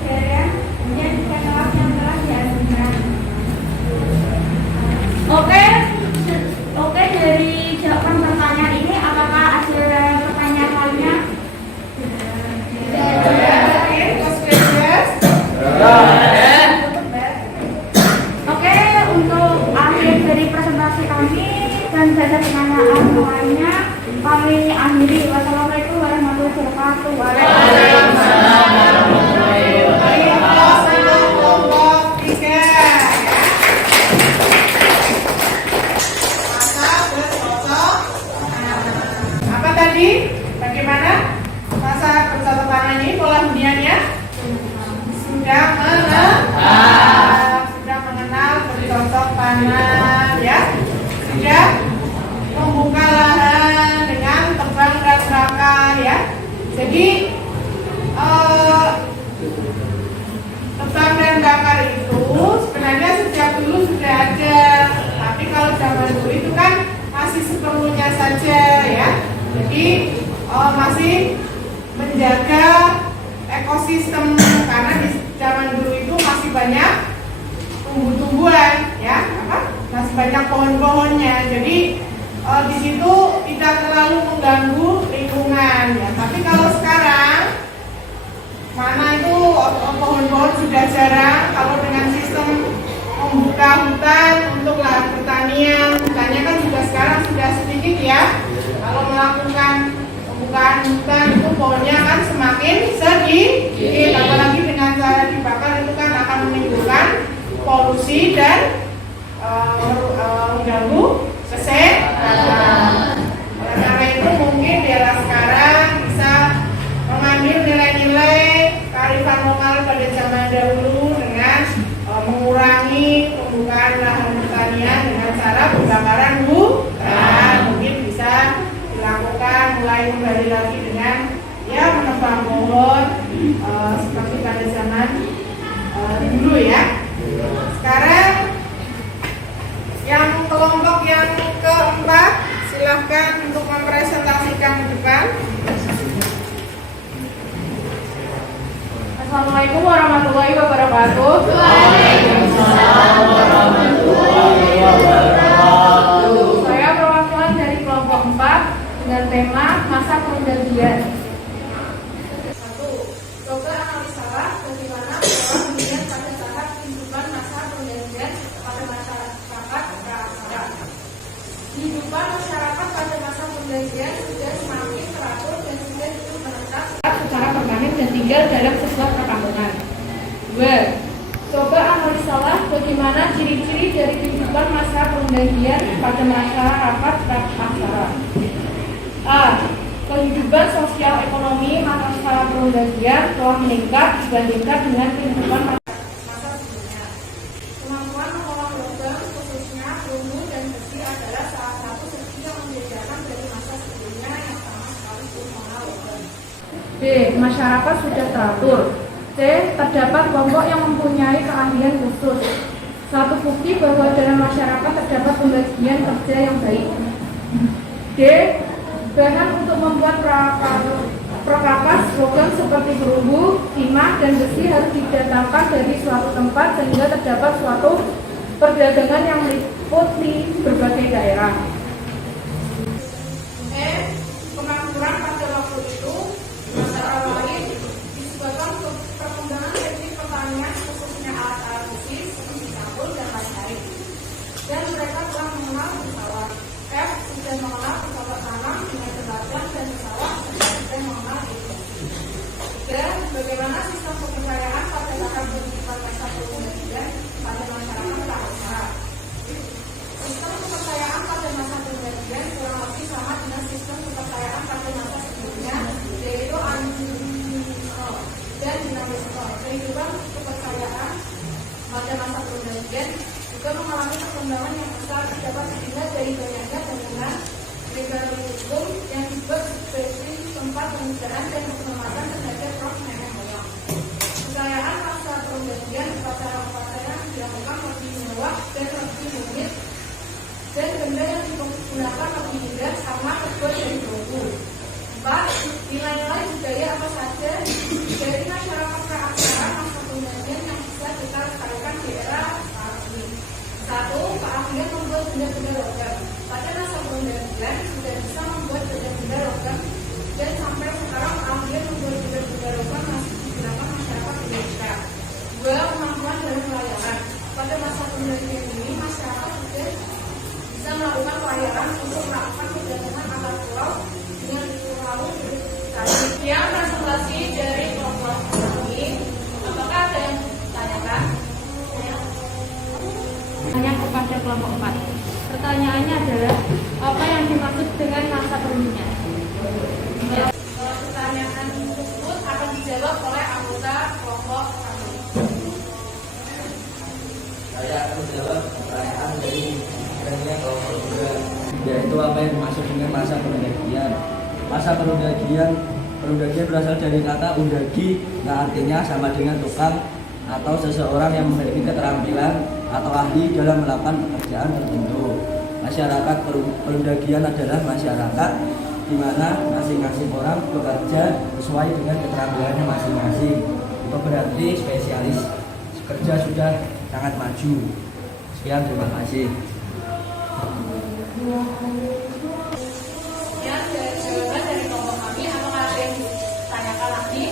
barang, dan penolak yang telah dihasilkan. Oke, dari jawaban pertanyaan ini, apakah ada pertanyaan lainnya? Oke, untuk akhir dari presentasi kami dan jasa pertanyaan lainnya, kami akhiri. Wassalamualaikum warahmatullahi wabarakatuh. Waalaikumsalam warahmatullahi wabarakatuh. Kelompok 3 ya. Masa bercocok tanam. Apa tadi? Bagaimana masa bercocok tanam ini pola huniannya? Sudah mengenal bercocok tanam ya. Sudah membuka lahan dengan tebang dan bakar ya. Jadi tebang dan bakar itu sebenarnya sejak dulu sudah ada, tapi kalau zaman dulu itu kan masih seperlunya saja ya. Jadi masih menjaga ekosistem karena di zaman dulu itu masih banyak tumbuh-tumbuhan ya, masih banyak pohon-pohonnya. Jadi di situ tidak terlalu mengganggu lingkungan ya. Tapi kalau sekarang mana itu pohon-pohon sudah jarang. Kalau dengan sistem membuka hutan untuk lahan pertanian, hutannya kan juga sekarang sudah sedikit ya. Kalau melakukan pembukaan hutan itu pohonnya kan semakin sedikit, apalagi dengan cara dibakar itu kan akan menimbulkan polusi dan mengganggu kesehatan. Oleh karena itu mungkin di era sekarang bisa mengambil nilai-nilai kearifan lokal pada zaman dahulu dengan mengurangi pembukaan lahan pertanian dengan cara pembakaran hutan. Mungkin bisa dilakukan mulai kembali lagi dengan ya menebang pohon seperti pada zaman dulu ya. Sekarang yang kelompok yang keempat silahkan untuk mempresentasikan ke depan. Assalamualaikum warahmatullahi wabarakatuh. perjanjian sudah semakin teratur dan sudah cukup menetap secara permanen dan tinggal dalam sebuah perkampungan. 2. Coba analisalah bagaimana ciri-ciri dari kehidupan masa perundanggian pada masyarakat praksara. A. Kehidupan sosial ekonomi masa perundanggian telah meningkat dibandingkan dengan kehidupan masa sebelumnya. Kemampuan mengolah logam khususnya perunggu dan besi adalah salah satu segi yang membedakan dari masa sebelumnya yang sama sekali belum mengenal logam. B. Masyarakat sudah teratur. C. Terdapat kelompok yang mempunyai keahlian khusus. Satu bukti bahwa dalam masyarakat terdapat pembagian kerja yang baik. D. Bahan untuk membuat perkakas logam seperti perunggu, timah, dan besi harus didatangkan dari suatu tempat sehingga terdapat suatu perdagangan yang meliputi berbagai daerah. Pengangguran pada waktu itu masalah lain disebabkan perkembangan teknik pertanian khususnya alat-alat besi seperti cangkul dan lain-lain. Dan mereka telah mengenal pesawat. F. Sudah mengenal pesawat tanam dengan jembatan dan pesawat sudah mengenal itu. Dan bagaimana sistem kepercayaan pada kakak berkehidupan masa perundanggian pada masyarakat praksara. Sistem kepercayaan pada masa perundanggian kurang lebih sama dengan sistem kepercayaan pada masa sebelumnya, yaitu animisme dan dinamisme. Kehidupan kepercayaan pada masa perundanggian juga mengalami perkembangan yang besar dapat dilihat dari banyaknya bangunan negara hukum yang dibuat sebagai tempat penggunaan dan penghormatan terhadap roh nenek moyang. Kepercayaan masa perundanggian upacara-upacara yang dilakukan lebih mewah dan lebih rumit, dan benda yang digunakan lebih indah sama terbuat dari perunggu. 4. Nilai-nilai budaya apa saja dari masyarakat praksara masa perundanggian yang bisa kita lestarikan di era saat ini. 1. Keahlian membuat benda-benda logam. Pada masa perundanggian sudah bisa membuat benda-benda logam, dan sampai sekarang keahlian membuat benda-benda logam masih digunakan masyarakat Indonesia. 2. Kemampuan dalam pelayaran. Pada masa perundanggian ini masyarakat sudah bisa melakukan pelayaran untuk melakukan perdagangan antar pulau dengan pulau yang presentasi dari kelompok ini. Apakah ada yang ditanyakan? Tanya kepada kelompok 4. Pertanyaannya adalah apa yang dimaksud dengan masa perundingan? Pertanyaan tersebut akan dijawab oleh anggota kelompok kami. Saya akan menjawab pertanyaan dari kelompok 2, yaitu apa yang dimaksud dengan masa perundanggian. Masa perundanggian berasal dari kata undagi, yang artinya sama dengan tukang atau seseorang yang memiliki keterampilan atau ahli dalam melakukan pekerjaan tertentu. Masyarakat perundanggian adalah masyarakat di mana masing-masing orang bekerja sesuai dengan keterampilannya masing-masing. Itu berarti spesialis kerja sudah sangat maju. Sekian, terima kasih. Ya, jawaban dari kelompok kami. Apakah ada yang ditanyakan lagi?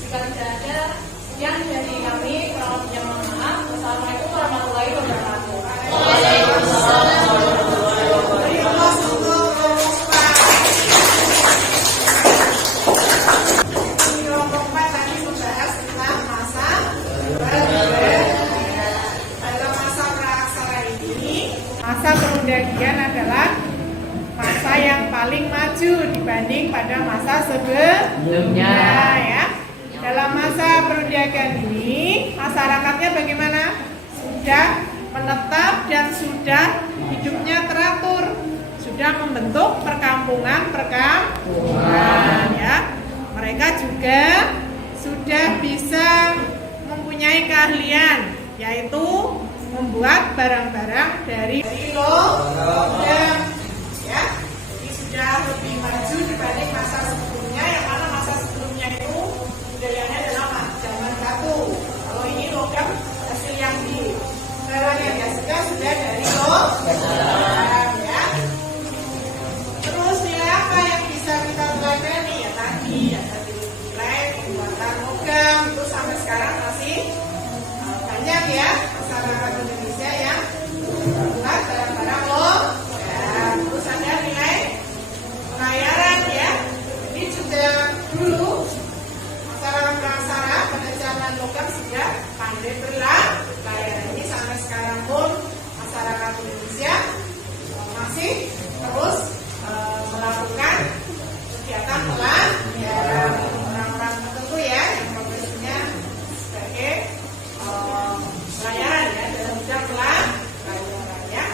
Jika tidak ada, sekian dari kami. Kurang lebihnya mohon maaf. Wassalamualaikum warahmatullahi wabarakatuh. Kelompok 4 tadi membahas tentang masa masa perundanggian adalah masa yang paling maju dibanding pada masa sebelumnya ya. Dalam masa perundanggian ini masyarakatnya bagaimana? Sudah menetap dan sudah hidupnya teratur, sudah membentuk perkampungan ya. Mereka juga sudah bisa mempunyai keahlian, yaitu membuat barang-barang dari logam ya. Jadi sudah lebih maju dibanding masa sebelumnya, yang mana masa sebelumnya itu budayanya adalah zaman batu. Kalau ini logam hasil yang di barang yang dihasilkan sudah dari logam ya. Terus nilai apa yang bisa kita pelajari? Ya tadi nilai pembuatan logam itu sampai sekarang masih banyak ya masyarakat Indonesia. logam sudah pandai berlayar. Ini sampai sekarang pun masyarakat Indonesia masih terus melakukan kegiatan pelayaran. Orang-orang tertentu ya yang profesinya sebagai pelayaran ya, dalam bidang pelayaran ya.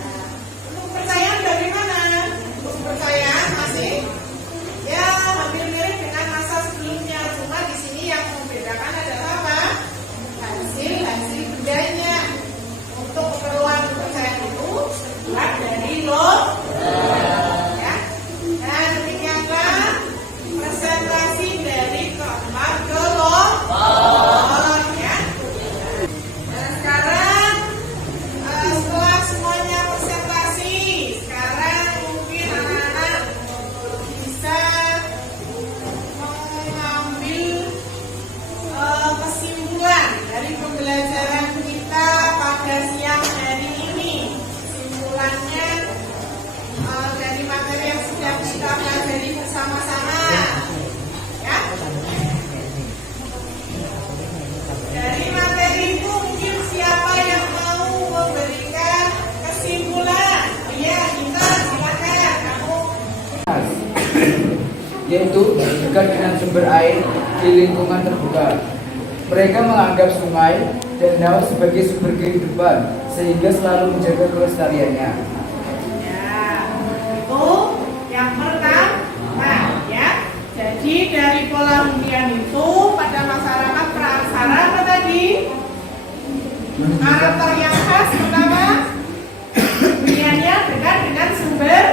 Nah, untuk kepercayaan bagaimana? Untuk kepercayaan masih ya hampir mirip dengan masa sebelumnya, cuma di sini yang membedakan adalah apa? Hasil budayanya. Untuk keperluan kepercayaan itu terbuat dari ya. Nah, demikianlah presentasi dari keempat kelompok ya. Dan sekarang setelah semuanya presentasi, sekarang mungkin anak-anak bisa mengambil kesimpulan dari pembelajaran kita pada siang hari ini. Kesimpulannya dari materi yang sudah kita pelajari bersama-sama ya. Dari materi itu mungkin siapa yang mau memberikan kesimpulan? Iya, kita silakan kamu. Yaitu dekat dengan sumber air di lingkungan terbuka. Mereka menganggap sungai dan danau sebagai sumber kehidupan sehingga selalu menjaga kelestariannya. Ya, itu yang pertama ya. Jadi dari pola hunian itu pada masyarakat praaksara apa tadi? Karakter yang khas pertama huniannya dekat dengan sumber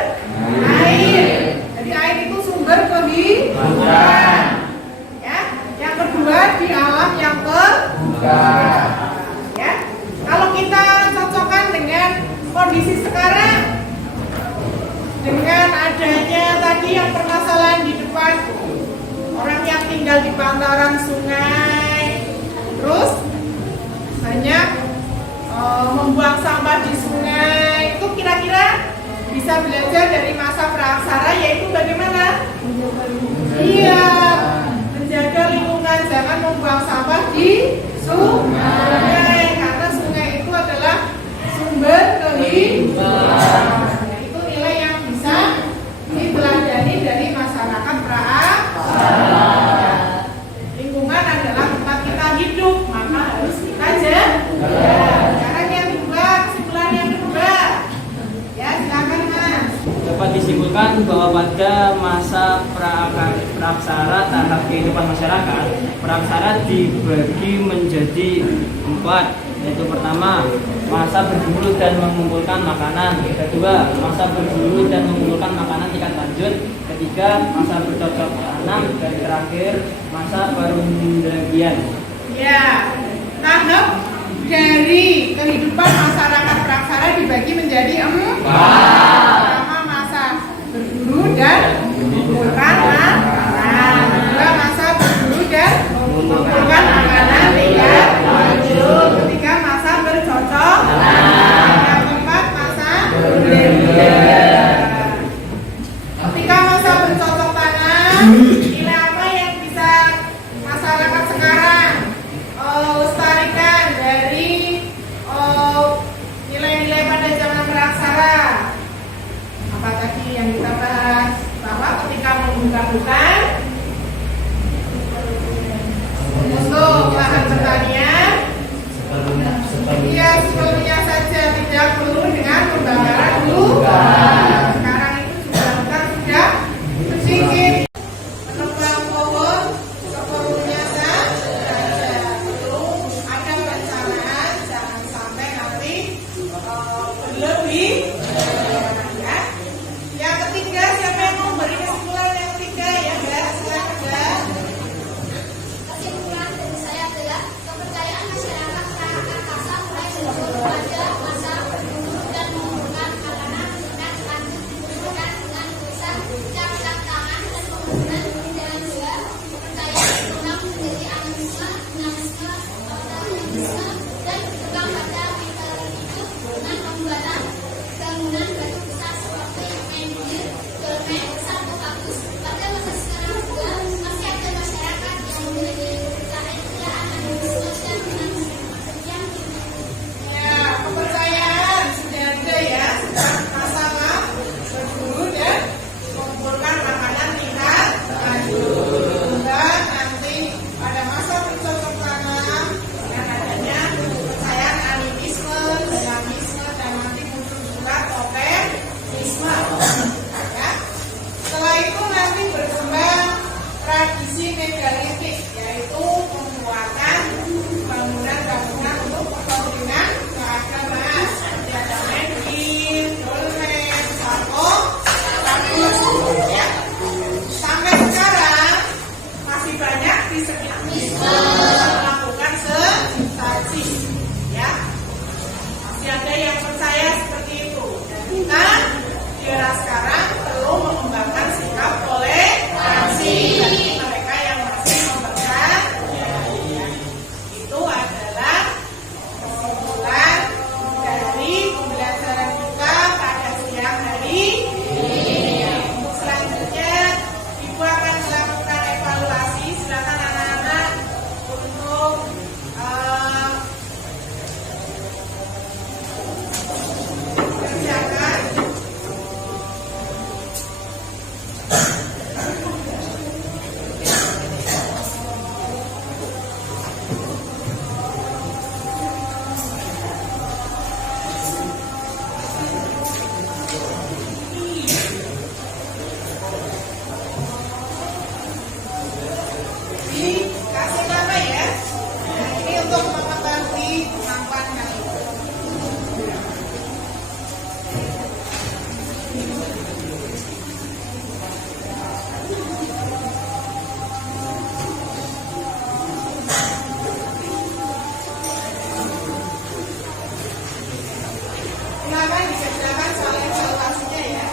air. Jadi air itu sumber kehidupan. Ya. Yang kedua di alam yang terbuka. Ya. Kalau kita cocokkan dengan kondisi sekarang, dengan adanya tadi yang permasalahan di depan, orang yang tinggal di bantaran sungai, terus banyak membuang sampah di sungai, itu kira-kira bisa belajar dari masa praaksara, yaitu bagaimana? Iya, menjaga lingkungan, jangan membuang sampah di sungai, karena sungai itu adalah sumber kehidupan. Nah, itu nilai yang bisa dipelajari dari masyarakat praaksara. Lingkungan adalah tempat kita hidup, maka harus kita jaga. Sekarang yang kedua, kesimpulan yang kedua. Ya, silakan Mas. Dapat disimpulkan bahwa pada masa praaksara tahap kehidupan masyarakat, praaksara dibagi menjadi 4, yaitu pertama, masa berburu dan mengumpulkan makanan. Kedua, masa berburu dan mengumpulkan makanan tingkat lanjut. Ketiga, masa bercocok tanam. Dan terakhir, masa perundagian. Ya, tahap dari kehidupan masyarakat praaksara dibagi menjadi 4. Pertama, masa berburu dan mengumpulkan makanan. Kedua, masa berburu dan mengumpulkan makanan tingkat lanjut. Ketiga, masa bercocok tanam. Yang keempat, masa perundagian. Ketika masa bercocok tanam, nilai apa yang bisa masyarakat sekarang lestarikan dari nilai-nilai pada zaman praaksara? Apa tadi yang kita bahas, bahwa ketika membuka hutan untuk lahan pertanian, iya sepenuhnya saja, tidak perlu dengan pembakaran hutan. Sekarang itu juga hutan sudah sedikit. Menebang pohon seperlunya saja, perlu ada perencanaan, jangan sampai nanti berlebih. Ya. Yang ketiga, siapa yang mau beri kesimpulan yang ketiga ya guys? untuk mengetahui kemampuan kalian. Silakan dikerjakan soal evaluasinya ya.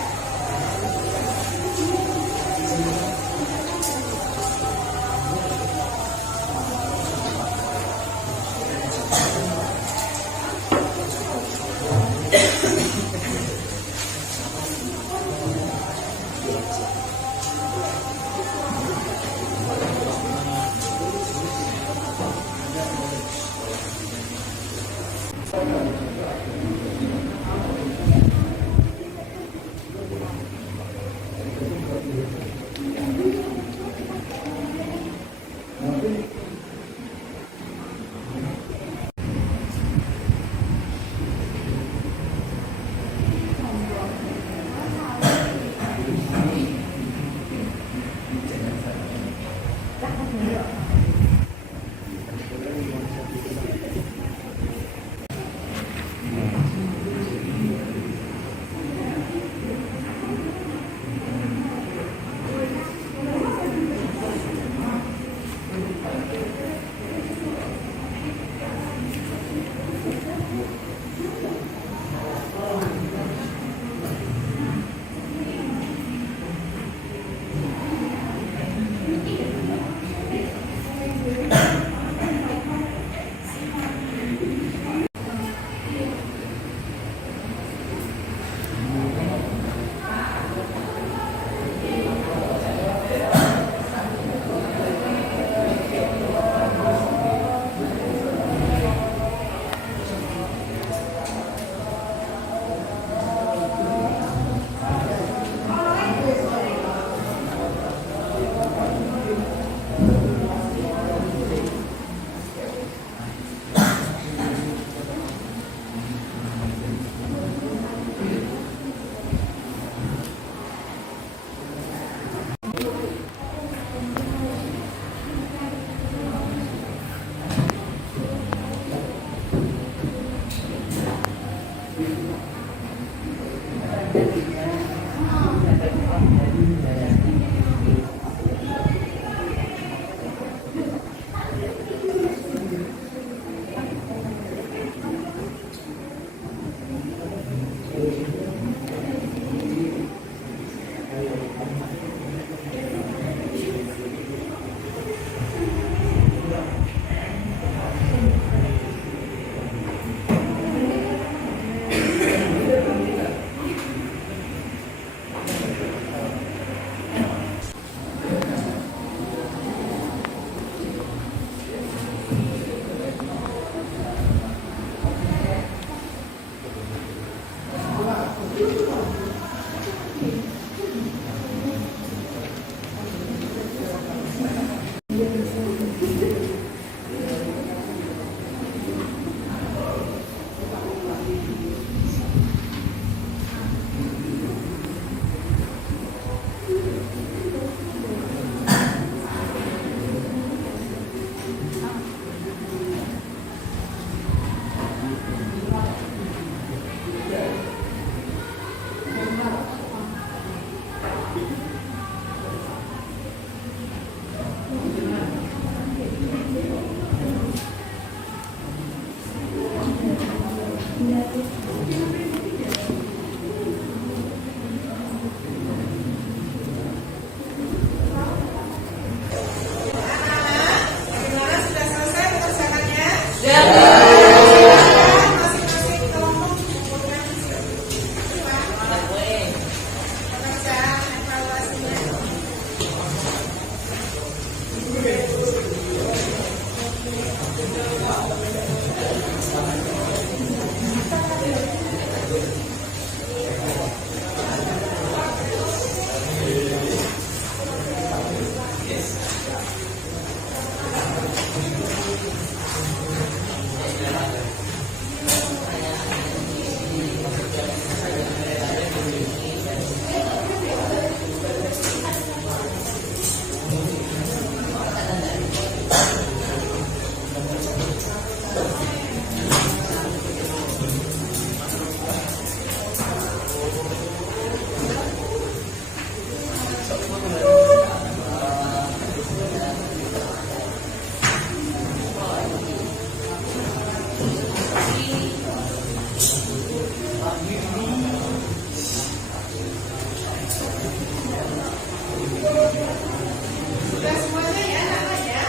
Sudah semuanya ya anak-anak ya?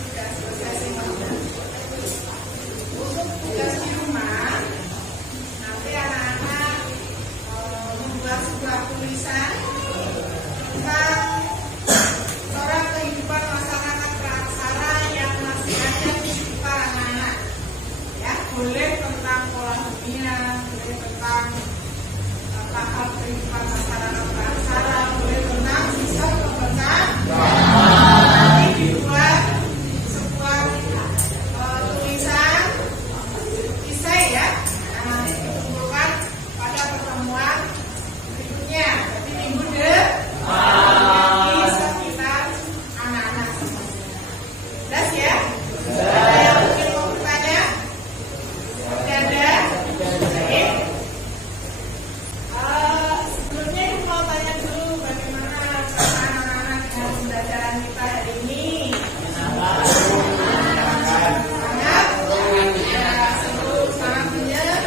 Sudah selesai semuanya. Untuk tugas di rumah, nanti anak-anak membuat sebuah tulisan tentang corak kehidupan masyarakat Praksara yang masih ada di sekitar anak-anak. Ya, boleh tentang pola dunia, boleh tentang tahap kehidupan masyarakat Praksara, boleh tentang sistem pemerintahan. Nanti dibuat sebuah tulisan esai ya, yang nanti dikumpulkan pada pertemuan berikutnya. Jadi minggu depan di sekitar anak-anak semuanya. Jelas ya? Ada yang mungkin mau bertanya? Seperti ada? Baik. Sebelumnya ibu mau tanya dulu bagaimana perasaan anak-anak dengan pembelajaran kita hari ini. Sangat, seru, sangat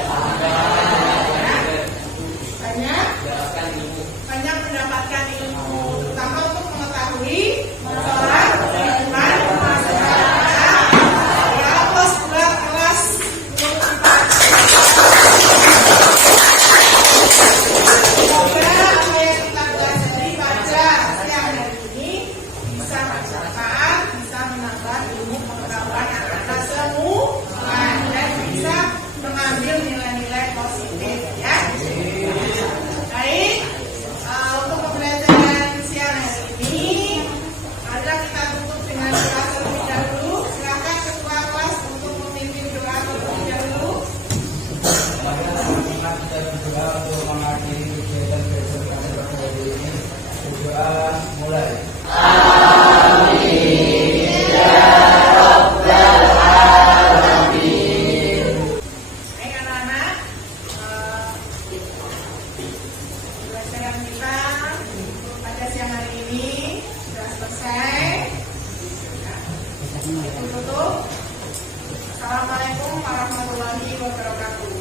banyak mendapatkan ilmu, terutama untuk mengetahui masalah kehidupan masyarakat. Ya, kelas 2 kelas 4. Semoga apa yang kita pelajari pada siang hari ini bisa bermanfaat, bisa menambah ilmu pengetahuan anak-anak semua dan bisa mengambil nilai-nilai positif ya. Baik, untuk pembelajaran siang hari ini ada kita tutup dengan doa terlebih dahulu. Silakan ketua kelas untuk memimpin doa terlebih dahulu. Kita berdoa untuk mengakhiri kegiatan belajar kami pada hari ini. Berdoa mulai. Baik anak-anak, pembelajaran kita pada siang hari ini sudah selesai. Itu tutup. Assalamualaikum warahmatullahi wabarakatuh.